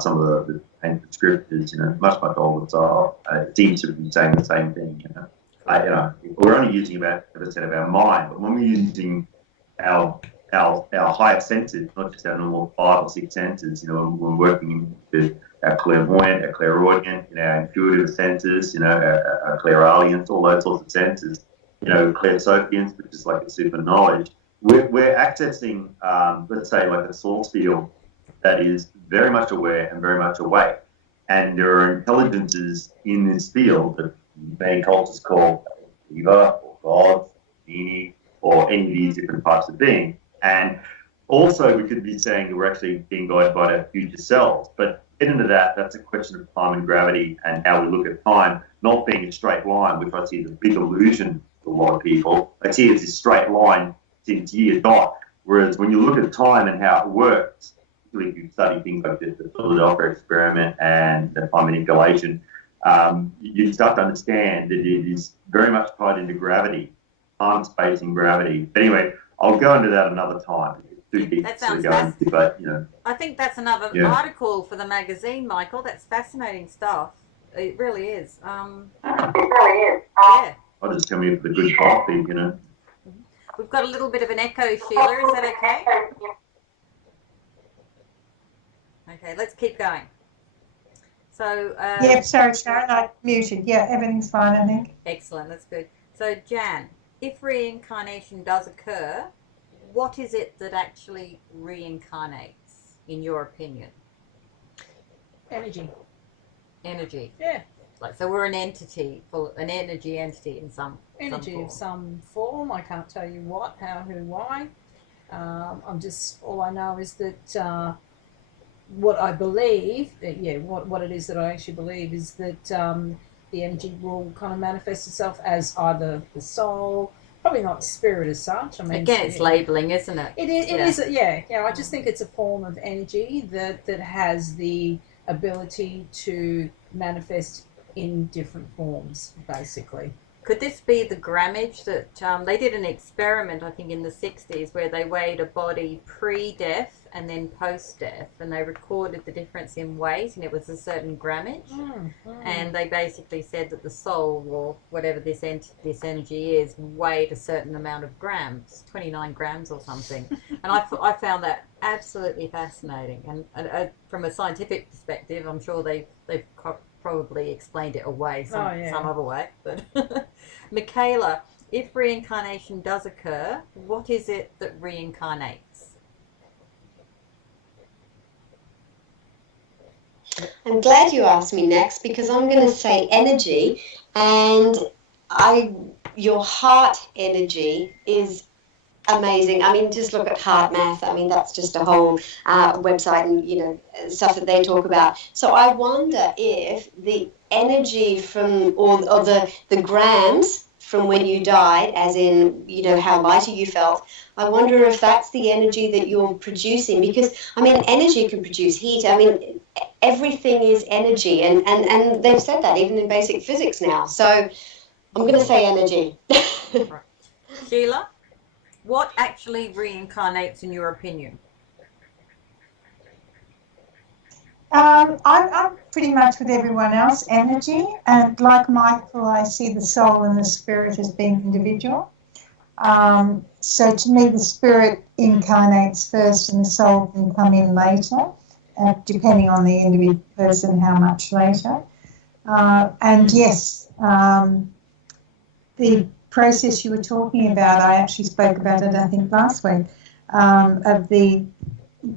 some of the ancient scriptures, you know, much older. So it seems to be saying the same thing. You know, we're only using about 10% of our mind, but when we're using our higher senses, not just our normal 5 or 6 senses, you know, when we're working into our clairvoyant, our clairaudient, you know, our intuitive senses, you know, our clairalience, all those sorts of senses, you know, clairsentience, which is like a super knowledge, we're accessing, let's say, like a source field that is very much aware and very much awake. And there are intelligences in this field that many cultures call Shiva or God, Genie, or any of these different types of being. And also we could be saying that we're actually being guided by our future selves. But get into that, that's a question of time and gravity and how we look at time not being a straight line, which I see as a big illusion to a lot of people. I see it as a straight line since year dot. Whereas when you look at time and how it works, if you study things like the Philadelphia experiment and the time manipulation, you start to understand that it is very much tied into gravity, time, space, and gravity. But anyway, I'll go into that another time. That sounds fascinating. But, you know, I think that's another article for the magazine, Michael. That's fascinating stuff. It really is. It really is. Yeah. I'll just come here for the good coffee, you know. We've got a little bit of an echo, Sheila. Is that okay? Okay, let's keep going. So, yep, sorry, Sharon, I muted. Yeah, everything's fine, I think. Excellent, that's good. So, Jan, if reincarnation does occur, what is it that actually reincarnates, in your opinion? Energy. Energy. Yeah. Like, so we're an entity, an energy entity in some energy of some form. I can't tell you what, how, who, why. All I know is that what I believe, what it is that I actually believe is that the energy will kind of manifest itself as either the soul, probably not spirit as such. I mean, again, it's labeling, isn't it? It is. Yeah. I just think it's a form of energy that has the ability to manifest in different forms, basically. Could this be the grammage that they did an experiment, I think, in the 60s where they weighed a body pre-death and then post-death, and they recorded the difference in weight, and it was a certain grammage. And they basically said that the soul, or whatever this energy is, weighed a certain amount of grams, 29 grams or something. And I found that absolutely fascinating. And from a scientific perspective, I'm sure they've probably explained it away some other way. But Mikayla, if reincarnation does occur, what is it that reincarnates? I'm glad you asked me next, because I'm going to say energy, and your heart energy is amazing. I mean, just look at heart math. I mean, that's just a whole website and, stuff that they talk about. So I wonder if the energy from, or the grams from when you died, as in, how lighter you felt, I wonder if that's the energy that you're producing, because, I mean, energy can produce heat. I mean, everything is energy, and they've said that even in basic physics now. So I'm going to say energy. Right. Sheila, what actually reincarnates in your opinion? I'm pretty much with everyone else, energy, and like Michael, I see the soul and the spirit as being individual. So to me, the spirit incarnates first and the soul can come in later, depending on the individual person, how much later. And yes, the process you were talking about, I actually spoke about it, I think, last week, of the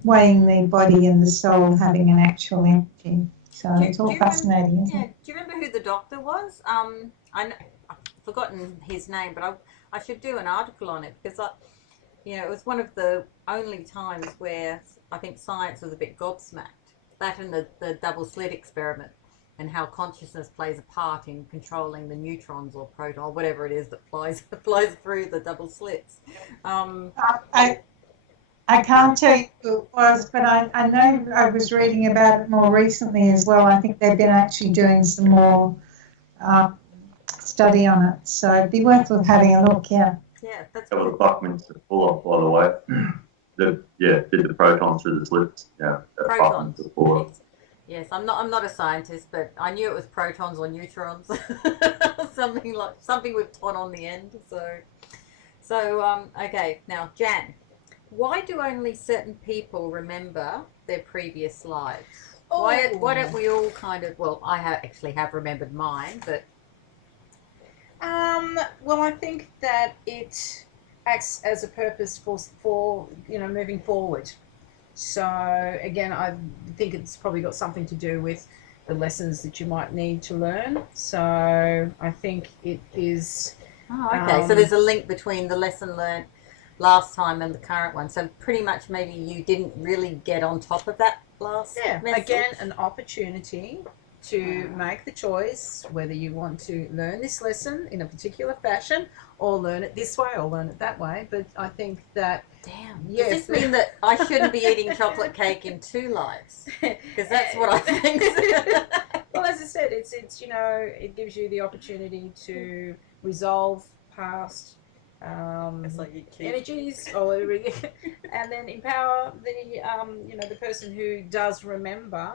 weighing the body and the soul having an actual energy. So it's all fascinating, isn't it? Do you remember who the doctor was? I've forgotten his name, but I should do an article on it, because it was one of the only times where I think science was a bit gobsmacked. That and the double slit experiment, and how consciousness plays a part in controlling the neutrons or proton or whatever it is that flows through the double slits. I can't tell you who it was, but I know I was reading about it more recently as well. I think they've been actually doing some more study on it. So it'd be worth having a look, Yeah, that was Buckminster pull-off, by the way. Did the protons through the slits. Yeah, that's protons. Pull-off. Yes, I'm not a scientist, but I knew it was protons or neutrons, something with ton on the end. So okay, now Jan, why do only certain people remember their previous lives? Why don't we all kind of? Well, I actually have remembered mine, but well, I think that it acts as a purpose for moving forward. So again, I think it's probably got something to do with the lessons that you might need to learn. So I think it is. Oh, okay. So there's a link between the lesson learned last time and the current one. So pretty much maybe you didn't really get on top of that last message. Again, an opportunity to make the choice whether you want to learn this lesson in a particular fashion or learn it this way or learn it that way. But I think that does this mean that I shouldn't be eating chocolate cake in 2 lives? Because that's what I think. Well, as I said, it's it gives you the opportunity to resolve past energies, and then empower the person who does remember.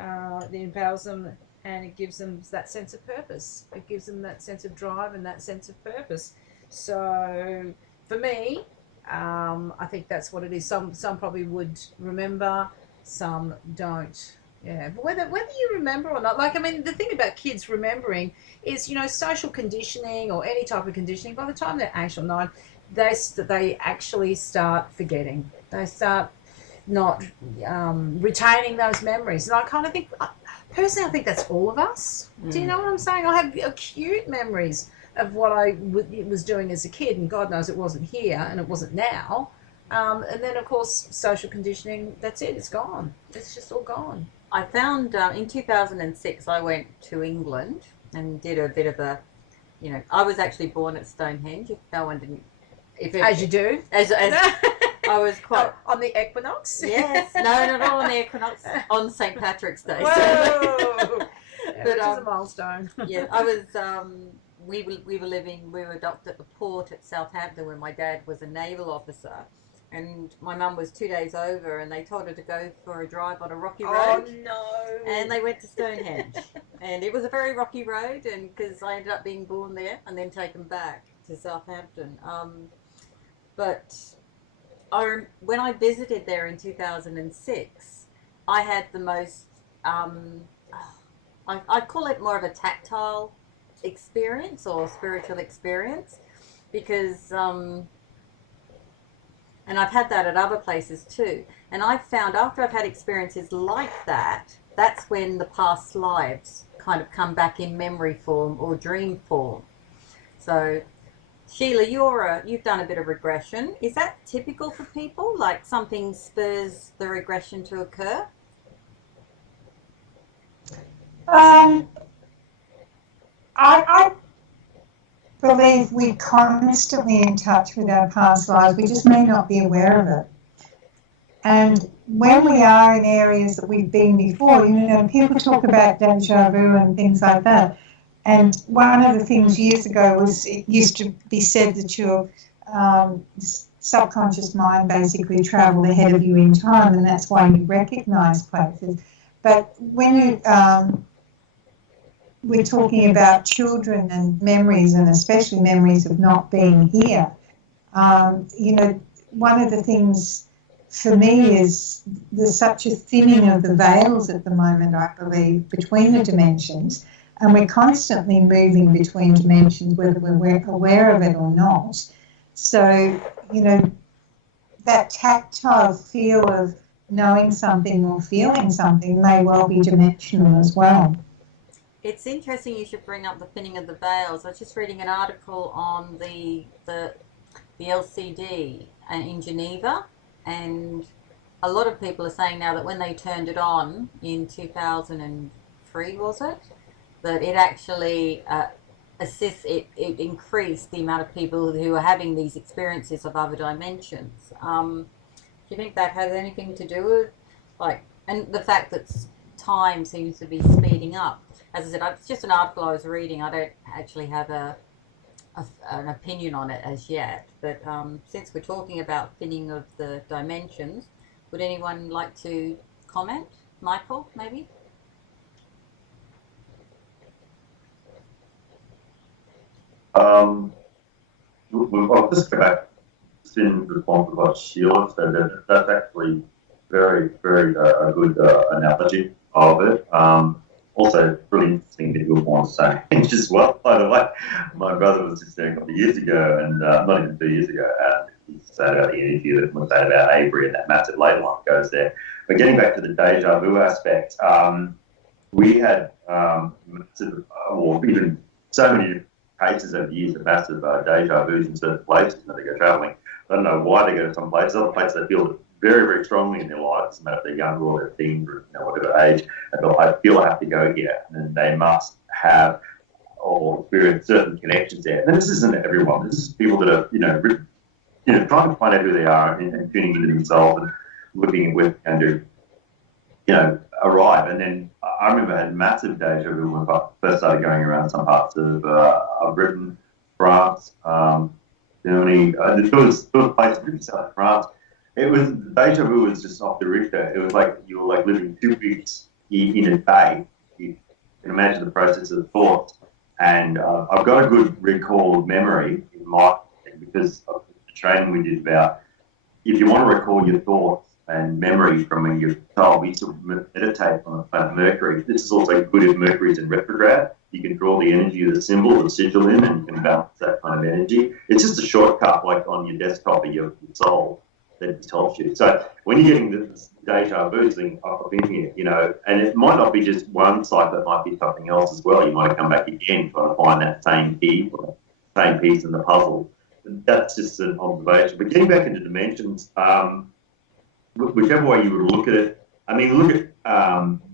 It empowers them, and it gives them that sense of purpose. It gives them that sense of drive and that sense of purpose. So for me, I think that's what it is. Some probably would remember, some don't. Yeah, but whether you remember or not, the thing about kids remembering is, social conditioning or any type of conditioning. By the time they're 8 or 9, they actually start forgetting. They start not retaining those memories. And I kind of think, personally, I think that's all of us. Do you know what I'm saying? I have acute memories of what I was doing as a kid, and God knows it wasn't here and it wasn't now. And then, of course, social conditioning, that's it, it's gone. It's just all gone. I found in 2006 I went to England and did a bit of a you know, I was actually born at Stonehenge. If no one didn't, As you do. As I was quite on the equinox. Yes, no, not on the equinox, on St. Patrick's Day. Whoa! But, which is a milestone. Yeah, I was. We were docked at the port at Southampton when my dad was a naval officer, and my mum was 2 days over, and they told her to go for a drive on a rocky road. Oh no! And they went to Stonehenge, and it was a very rocky road, and because I ended up being born there and then taken back to Southampton. But when I visited there in 2006, I had the most. I call it more of a tactile experience or spiritual experience, because and I've had that at other places too, and I've found after I've had experiences like that, that's when the past lives kind of come back in memory form or dream form. So Sheila, you've done a bit of regression. Is that typical for people, like something spurs the regression to occur? I believe we're constantly in touch with our past lives. We just may not be aware of it. And when we are in areas that we've been before, you know, people talk about deja vu and things like that. And one of the things years ago was it used to be said that your subconscious mind basically traveled ahead of you in time, and that's why you recognize places. But when you we're talking about children and memories, and especially memories of not being here. You know, one of the things for me is there's such a thinning of the veils at the moment, I believe, between the dimensions, and we're constantly moving between dimensions, whether we're aware of it or not. So, you know, that tactile feel of knowing something or feeling something may well be dimensional as well. It's interesting you should bring up the thinning of the veils. I was just reading an article on the LCD in Geneva, and a lot of people are saying now that when they turned it on in 2003, was it, that it actually it increased the amount of people who are having these experiences of other dimensions. Do you think that has anything to do with, like, and the fact that time seems to be speeding up? As I said, it's just an article I was reading. I don't actually have an opinion on it as yet. But since we're talking about thinning of the dimensions, would anyone like to comment? Michael, maybe? Well, I'll just go back in response to what Sheila said. That's actually very, very a good analogy of it. Also, really interesting that you were born Stonehenge as well, by the way. My brother was just there a couple of years ago, and not even 2 years ago, and he said about the interview that was said about Avery and that massive ley line goes there. But getting back to the deja vu aspect, we had massive, or even so many cases over the years of massive deja vus in certain places when they go travelling. I don't know why they go to some places. Other places they feel it very, very strongly in their lives, no matter if they're younger or they're teens or whatever age. And I feel I have to go here, and they must have or experience certain connections there. And this isn't everyone. This is people that are trying to find out who they are and tuning into themselves and looking at where they can do, arrive. And then I remember I had massive deja vu when I first started going around some parts of Britain, France, Germany. There was places in South France. It was, deja vu was just off the Richter. It was like you were like living 2 weeks in a day. You can imagine the process of thoughts. And I've got a good recall memory in my because of the training we did about if you want to recall your thoughts and memory from when you're a child, we used to meditate on the planet Mercury. This is also good if Mercury's in retrograde. You can draw the energy of the symbol, the sigil in, and you can balance that kind of energy. It's just a shortcut, like on your desktop of your soul, that just helps you. So when you're getting this deja vu thing up in here, and it might not be just one cycle, it might be something else as well. You might come back again trying to find that same key or same piece in the puzzle. That's just an observation. But getting back into dimensions, whichever way you would look at it, I mean, look at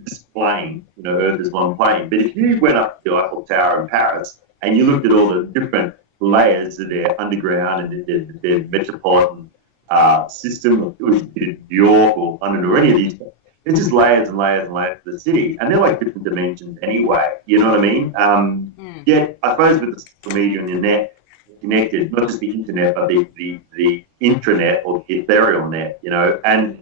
this plane, Earth is one plane. But if you went up to the Eiffel Tower in Paris and you looked at all the different layers of their underground and their metropolitan system, it was New York or London or any of these, it's just layers and layers and layers of the city, and they're like different dimensions anyway, you know what I mean? Yet, I suppose with the social media and your net, connected, not just the internet, but the intranet or the ethereal net, you know, and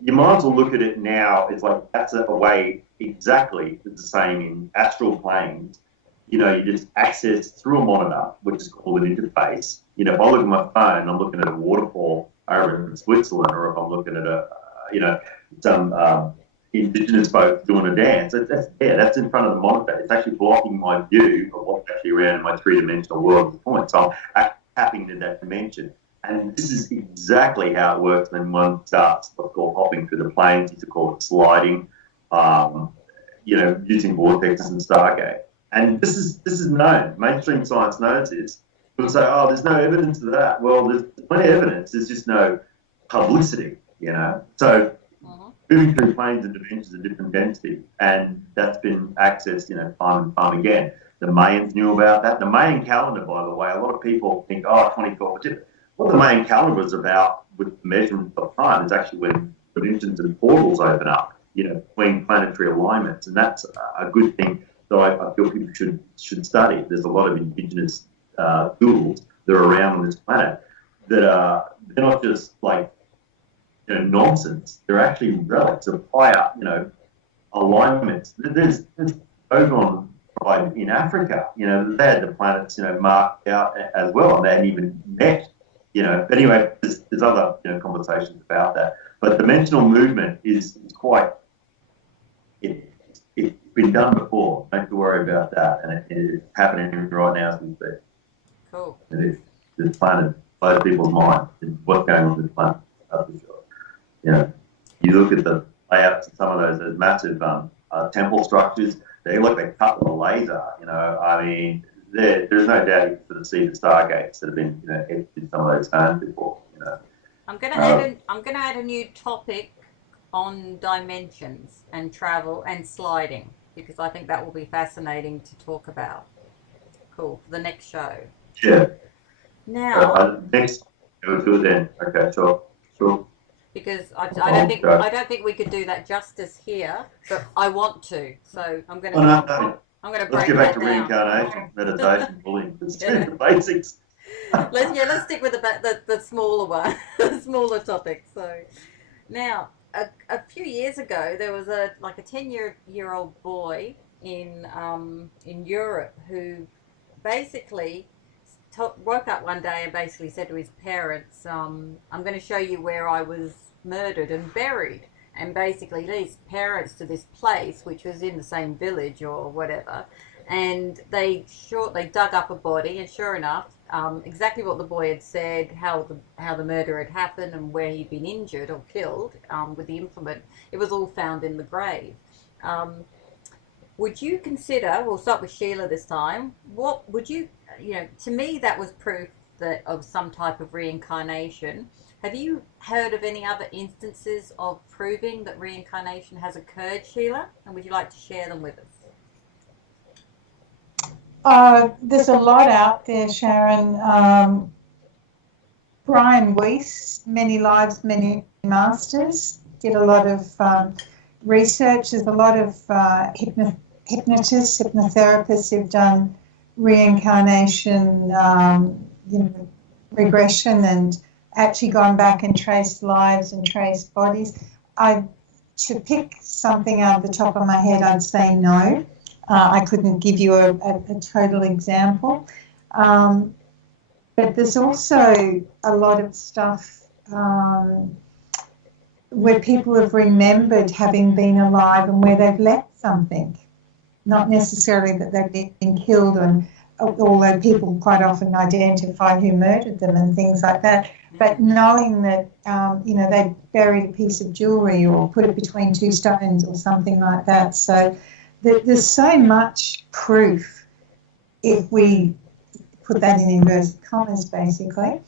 you might as well look at it now, it's like that's a way exactly the same in astral planes. You know, you just access through a monitor, which is called an interface. You know, if I look at my phone, I'm looking at a waterfall over in Switzerland, or if I'm looking at some indigenous folks doing a dance, that's in front of the monitor. It's actually blocking my view of what's actually around in my three-dimensional world at the point. So I'm tapping into that dimension. And this is exactly how it works when one starts what's called hopping through the planes. You used to call it sliding, using vortexes and Stargate. And this is known. Mainstream science knows this. People say, oh, there's no evidence of that. Well, there's plenty of evidence. There's just no publicity, you know. So moving through planes and dimensions of different density, and that's been accessed, you know, time and time again. The Mayans knew about that. The Mayan calendar, by the way, a lot of people think, 24. What the Mayan calendar was about with measurements of time is actually when dimensions and portals open up, you know, between planetary alignments, and that's a good thing that I feel people should study. There's a lot of indigenous tools that are around on this planet that they're not just like, you know, nonsense. They're actually relics of higher, you know, alignments. There's Ogon tribe in Africa, you know, they had the planets, you know, marked out as well, and they hadn't even met, you know. But anyway, there's other, you know, conversations about that. But dimensional movement is quite, it's been done before. Don't have to worry about that, and it's happening right now as we speak. Cool. It is. This planet blows people's mind. What's going on with this planet? That's for sure. You know, you look at the layouts of some of those massive temple structures. They look like they cut with a laser. You know, I mean, there's no doubt you can see the stargates that have been, you know, etched in some of those stones before. You know, I'm gonna add a new topic on dimensions and travel and sliding, because I think that will be fascinating to talk about. Cool, for the next show. Yeah. Now. Next, we'll do it then. Okay, sure. Because I don't think we could do that justice here, but I want to. So I'm going to. I'm going to break that down. Let's get back to reincarnation, meditation, bullying. Let's do the basics. Let's stick with the smaller one, the smaller topic. So now, a few years ago, there was a 10-year-old boy in Europe who basically woke up one day and basically said to his parents, I'm going to show you where I was murdered and buried. And basically these parents to this place, which was in the same village or whatever, and they dug up a body, and sure enough, exactly what the boy had said, how the murder had happened and where he'd been injured or killed with the implement, it was all found in the grave. Would you consider, we'll start with Sheila this time, what would you, to me that was proof of some type of reincarnation. Have you heard of any other instances of proving that reincarnation has occurred, Sheila? And would you like to share them with us? There's a lot out there, Sharon. Brian Weiss, Many Lives, Many Masters, did a lot of research. There's a lot of hypnotists, hypnotherapists who've done reincarnation, regression, and actually gone back and traced lives and traced bodies. To pick something out of the top of my head, I'd say no. I couldn't give you a total example. But there's also a lot of stuff where people have remembered having been alive and where they've left something. Not necessarily that they've been killed, and although people quite often identify who murdered them and things like that, but knowing that, they buried a piece of jewellery or put it between two stones or something like that. So there's so much proof, if we put that in inverted commas basically,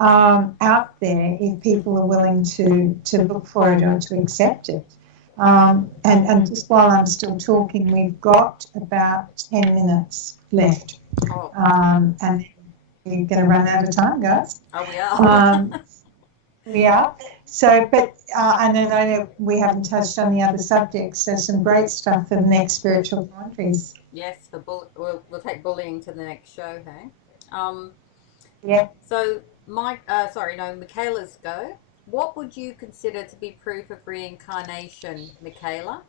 out there if people are willing to look for it or to accept it. And just while I'm still talking, we've got about 10 minutes left. Oh, And then we're going to run out of time, guys. oh we are. We are. So, but, and then I know we haven't touched on the other subjects. There's some great stuff for the next spiritual quandaries. Yes, we'll take bullying to the next show, hey? Yeah. So, Mikayla's go. What would you consider to be proof of reincarnation, Mikayla?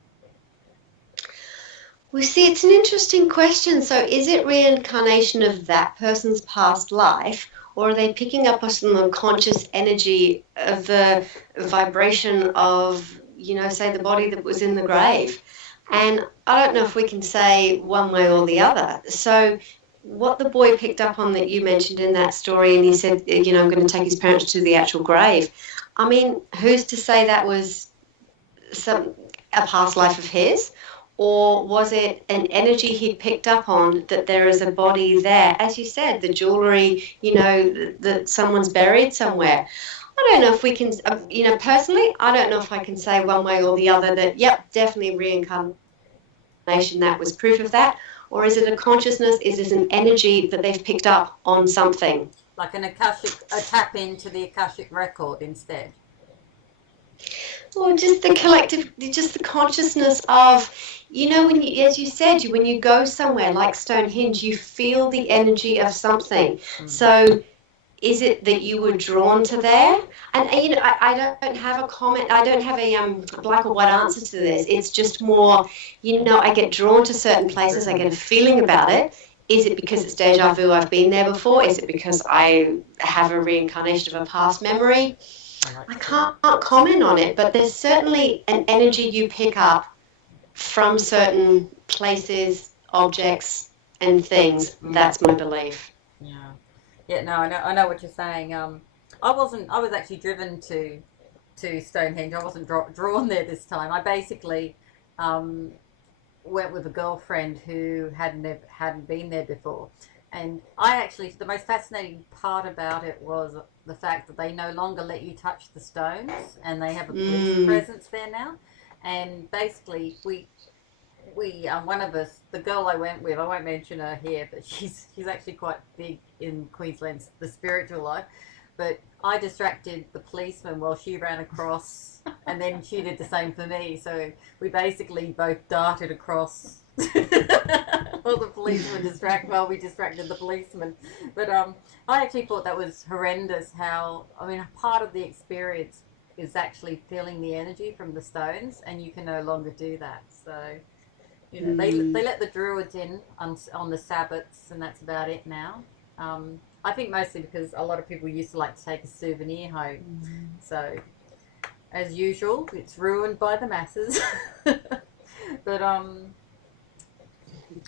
We see it's an interesting question. So is it reincarnation of that person's past life, or are they picking up on some unconscious energy of the vibration of, say the body that was in the grave? And I don't know if we can say one way or the other. So what the boy picked up on that you mentioned in that story, and he said, I'm going to take his parents to the actual grave. I mean, who's to say that was a past life of his? Or was it an energy he picked up on that there is a body there? As you said, the jewelry, that someone's buried somewhere. I don't know if we can, personally, I don't know if I can say one way or the other that, yep, definitely reincarnation, that was proof of that. Or is it a consciousness? Is it an energy that they've picked up on something? Like a tap into the Akashic record instead. Or just the collective, just the consciousness of, when you, as you said, when you go somewhere like Stonehenge, you feel the energy of something. So is it that you were drawn to there? And I don't have a comment, I don't have a black or white answer to this. It's just more, I get drawn to certain places, I get a feeling about it. Is it because it's deja vu, I've been there before? Is it because I have a reincarnation of a past memory? I can't comment on it, but there's certainly an energy you pick up from certain places, objects, and things. That's my belief. Yeah. No, I know what you're saying. I was actually driven to Stonehenge. I wasn't drawn there this time. I basically went with a girlfriend who hadn't been there before. And the most fascinating part about it was the fact that they no longer let you touch the stones, and they have a police presence there now. And basically, we one of us, the girl I went with, I won't mention her here, but she's actually quite big in Queensland's the spiritual life. But I distracted the policeman while she ran across, and then she did the same for me. So we basically both darted across. Well, the policeman we distracted the policeman. But I actually thought that was horrendous. Part of the experience is actually feeling the energy from the stones, and you can no longer do that. So, they let the druids in on the Sabbats, and that's about it now. I think mostly because a lot of people used to like to take a souvenir home. So, as usual, it's ruined by the masses. But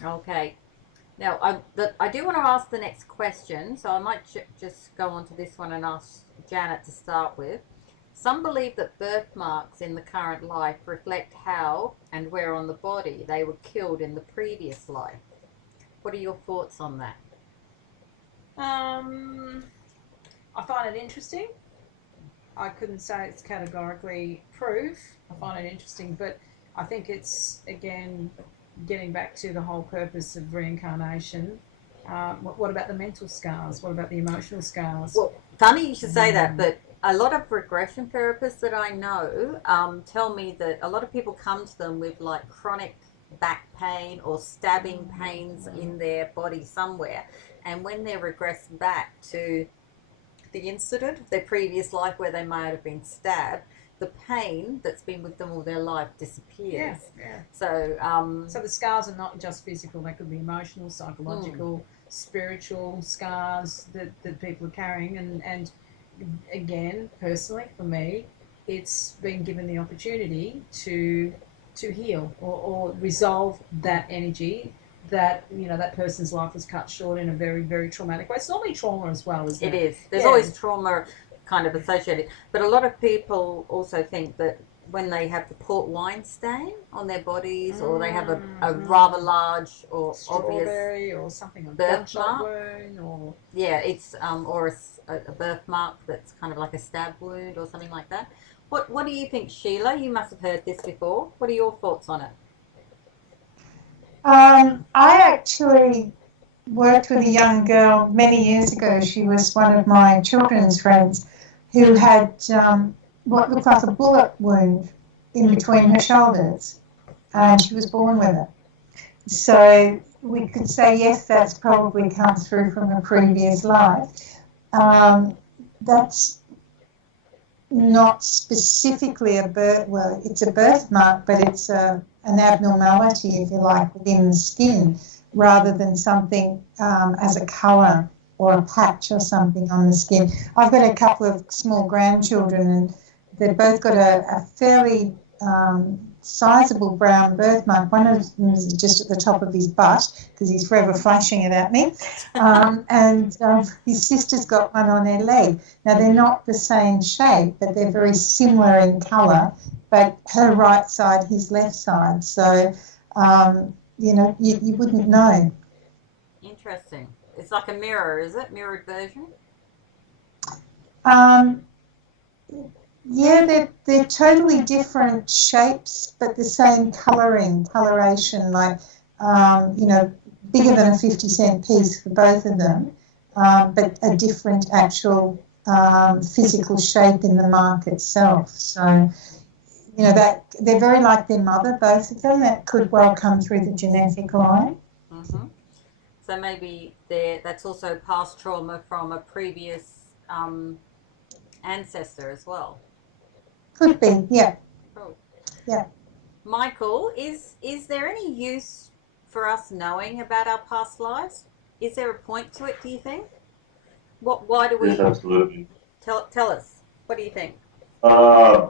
okay. Now, I do want to ask the next question, so I might just go on to this one and ask Janet to start with. Some believe that birthmarks in the current life reflect how and where on the body they were killed in the previous life. What are your thoughts on that? I find it interesting. I couldn't say it's categorically proof. I find it interesting, but I think it's, again, getting back to the whole purpose of reincarnation. What about the mental scars? What about the emotional scars? Well, funny you should say that, but a lot of regression therapists that I know tell me that a lot of people come to them with like chronic back pain or stabbing pains in their body somewhere, and when they regress back to the incident, their previous life where they might have been stabbed, the pain that's been with them all their life disappears. Yeah. So, so the scars are not just physical; they could be emotional, psychological, spiritual scars that people are carrying. And again, personally, for me, it's been given the opportunity to heal or resolve that energy that that person's life was cut short in a very, very traumatic way. It's normally trauma as well, isn't it? It is. There's always trauma kind of associated, but a lot of people also think that when they have the port wine stain on their bodies, or they have a rather large or strawberry obvious or something, a birthmark wound, or it's or a birthmark that's kind of like a stab wound or something like that. What do you think, Sheila? You must have heard this before. What are your thoughts on it? I actually worked with a young girl many years ago. She was one of my children's friends who had what looked like a bullet wound in between her shoulders, and she was born with it. So we could say, yes, that's probably come through from a previous life. That's not specifically a birth, well, it's a birthmark, but it's an abnormality, if you like, within the skin, rather than something as a colour or a patch or something on the skin. I've got a couple of small grandchildren, and they've both got a fairly sizable brown birthmark. One of them is just at the top of his butt because he's forever flashing it at me, and his sister's got one on her leg. Now, they're not the same shape, but they're very similar in colour, but her right side, his left side. So, you know, you wouldn't know. Interesting. It's like a mirror, is it? Mirrored version? Yeah, they're totally different shapes, but the same coloration, like, you know, bigger than a 50-cent piece for both of them, but a different actual physical shape in the mark itself. So, you know, that they're very like their mother, both of them. That could well come through the genetic line. Mm-hmm. So maybe that's also past trauma from a previous ancestor as well. Could be, yeah. Cool. Yeah. Michael, is there any use for us knowing about our past lives? Is there a point to it, do you think? Why do we... Yes, absolutely. Tell us. What do you think? I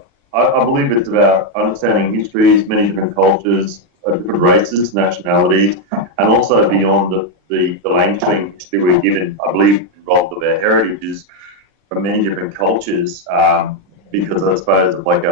believe it's about understanding histories, many different cultures, different races, nationalities, and also beyond the mainstream history we're given. I believe involved of our heritages from many different cultures, because I suppose of like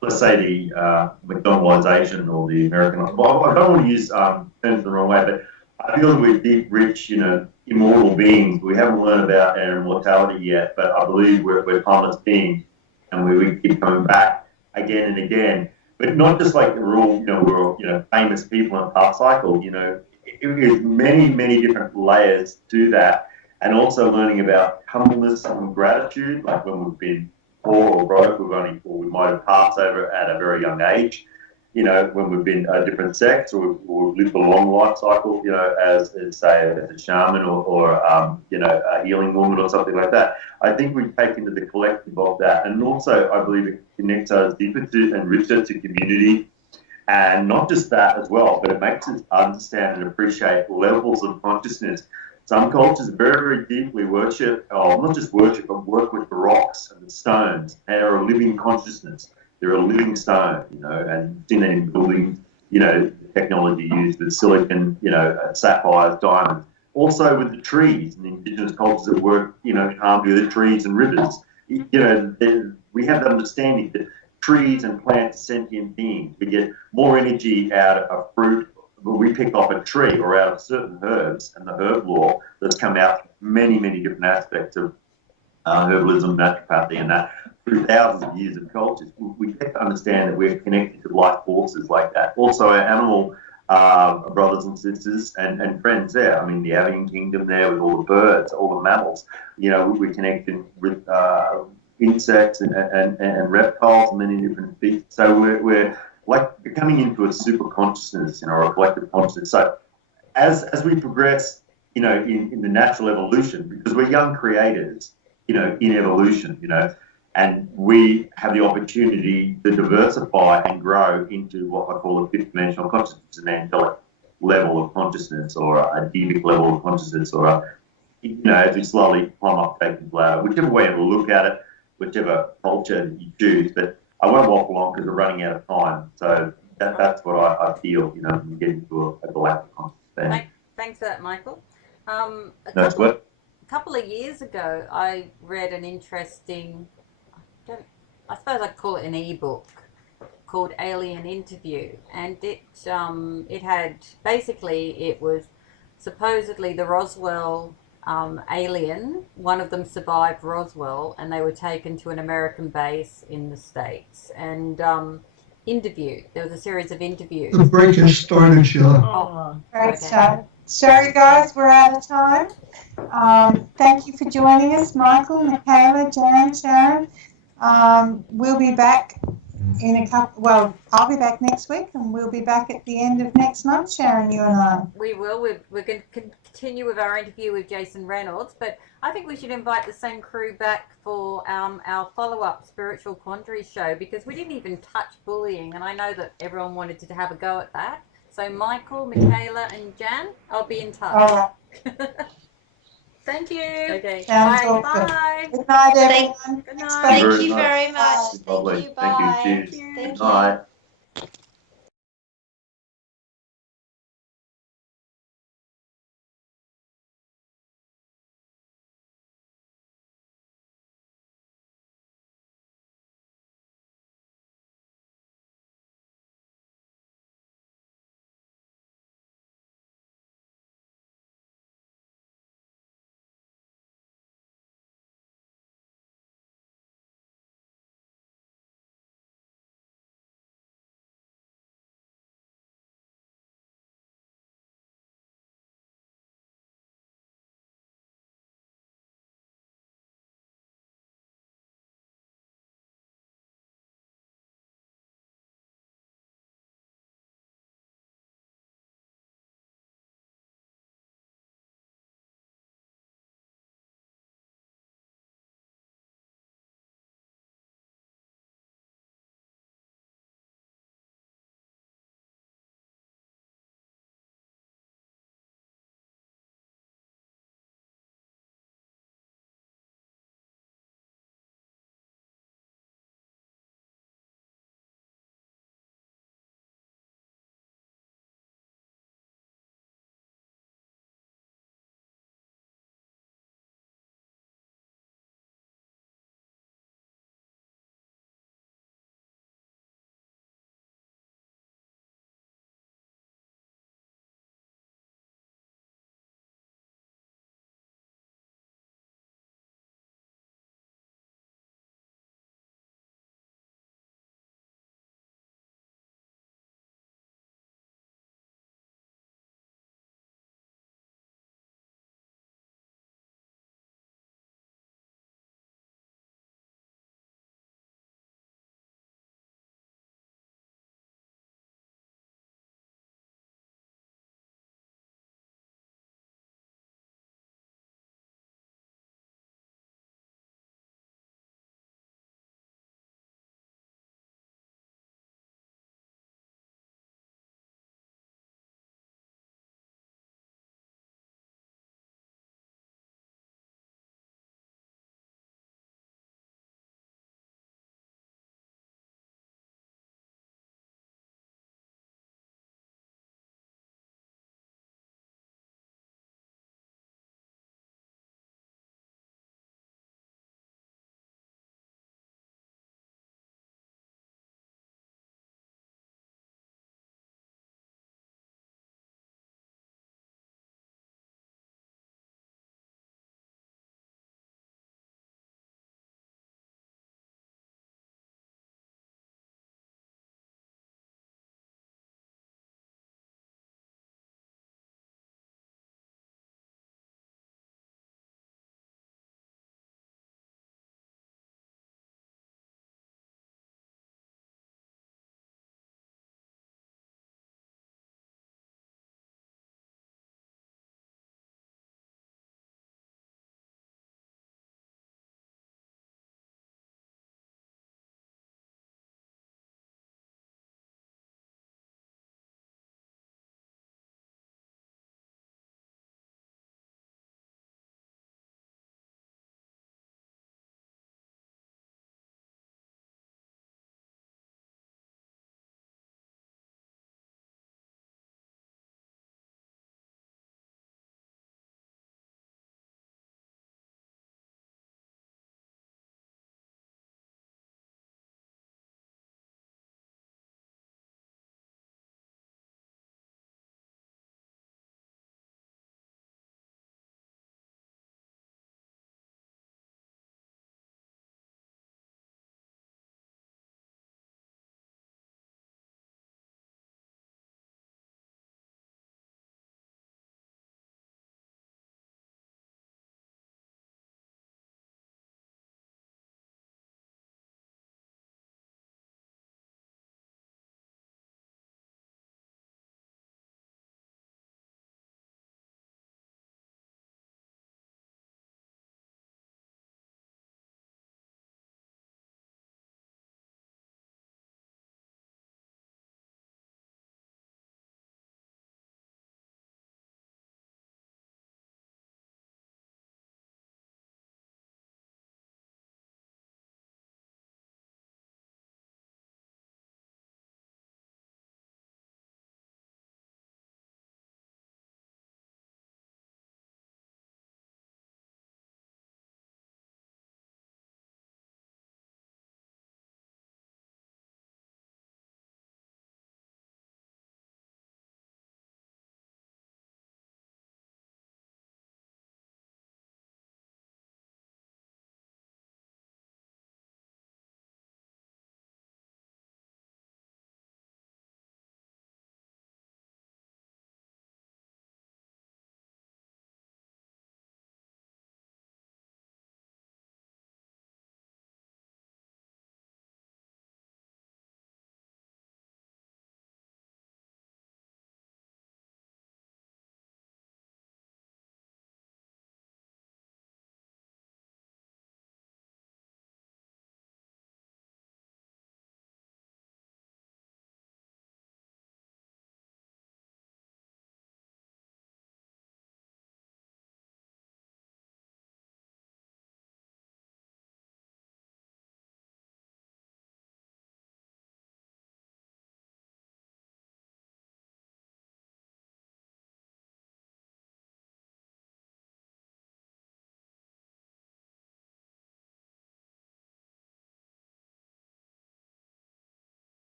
let's say the McDonaldization or the American. Well, I don't want to use terms the wrong way, but I feel that we're deep, rich, you know, immortal beings. We haven't learned about our immortality yet, but I believe we're timeless beings, and we keep coming back again and again. But not just like we're all famous people in a past cycle. You know, there's many different layers to that, and also learning about humbleness and gratitude, like when we've been poor or broke, we might have passed over at a very young age. You know, when we've been a different sex, or we've lived a long life cycle, you know, as say a shaman or you know, a healing woman or something like that. I think we take into the collective of that, and also I believe it connects us deeper to and richer to community, and not just that as well, but it makes us understand and appreciate levels of consciousness. Some cultures very, very deeply worship, or not just worship, but work with the rocks and the stones. They are a living consciousness. They're a living stone, you know, and in buildings, you know, technology used with silicon, you know, sapphires, diamonds. Also with the trees and the indigenous cultures that work, you know, in harmony with the trees and rivers. You know, we have the understanding that trees and plants are sentient beings. We get more energy out of a fruit that we pick off a tree or out of certain herbs, and the herb law that's come out from many different aspects of herbalism, naturopathy, and that through thousands of years of cultures. We get to understand that we're connected to life forces like that. Also, our animal brothers and sisters and friends there. I mean, the avian kingdom there with all the birds, all the mammals. You know, we're connected with insects and reptiles and many different things. So we're like becoming into a super consciousness, you know, or a collective consciousness. So as we progress, you know, in the natural evolution, because we're young creators, you know, in evolution, you know, and we have the opportunity to diversify and grow into what I call a fifth dimensional consciousness, an angelic level of consciousness, or a deific level of consciousness, or you know, as we slowly climb up taking ladder, whichever way you look at it, whichever culture you choose. But I won't waffle on because we're running out of time. So that's what I feel, you know, when you get into a galactic consciousness. Thanks for that, Michael. That's what. A couple of years ago, I read an interesting, I suppose I'd call it an e-book called Alien Interview, and it had basically, it was supposedly the Roswell alien. One of them survived Roswell, and they were taken to an American base in the States and interviewed. There was a series of interviews. The break has started, Sheila. Oh, Right, okay. start. Sorry, guys, we're out of time. Thank you for joining us, Michael, Mikayla, Jan, Sharon. We'll be back in a couple. Well, I'll be back next week, and we'll be back at the end of next month, Sharon. You and I. We will. We're going to continue with our interview with Jason Reynolds, but I think we should invite the same crew back for our follow-up Spiritual Quandaries show, because we didn't even touch bullying, and I know that everyone wanted to have a go at that. So Michael, Mikayla, and Jan, I'll be in touch. All right. Thank you. Okay. Sounds Bye. awesome. Bye. Good night, everyone. Good night. Thank you very much. Lovely. Thank you. Bye. Thank you. Cheers. Thank Good night.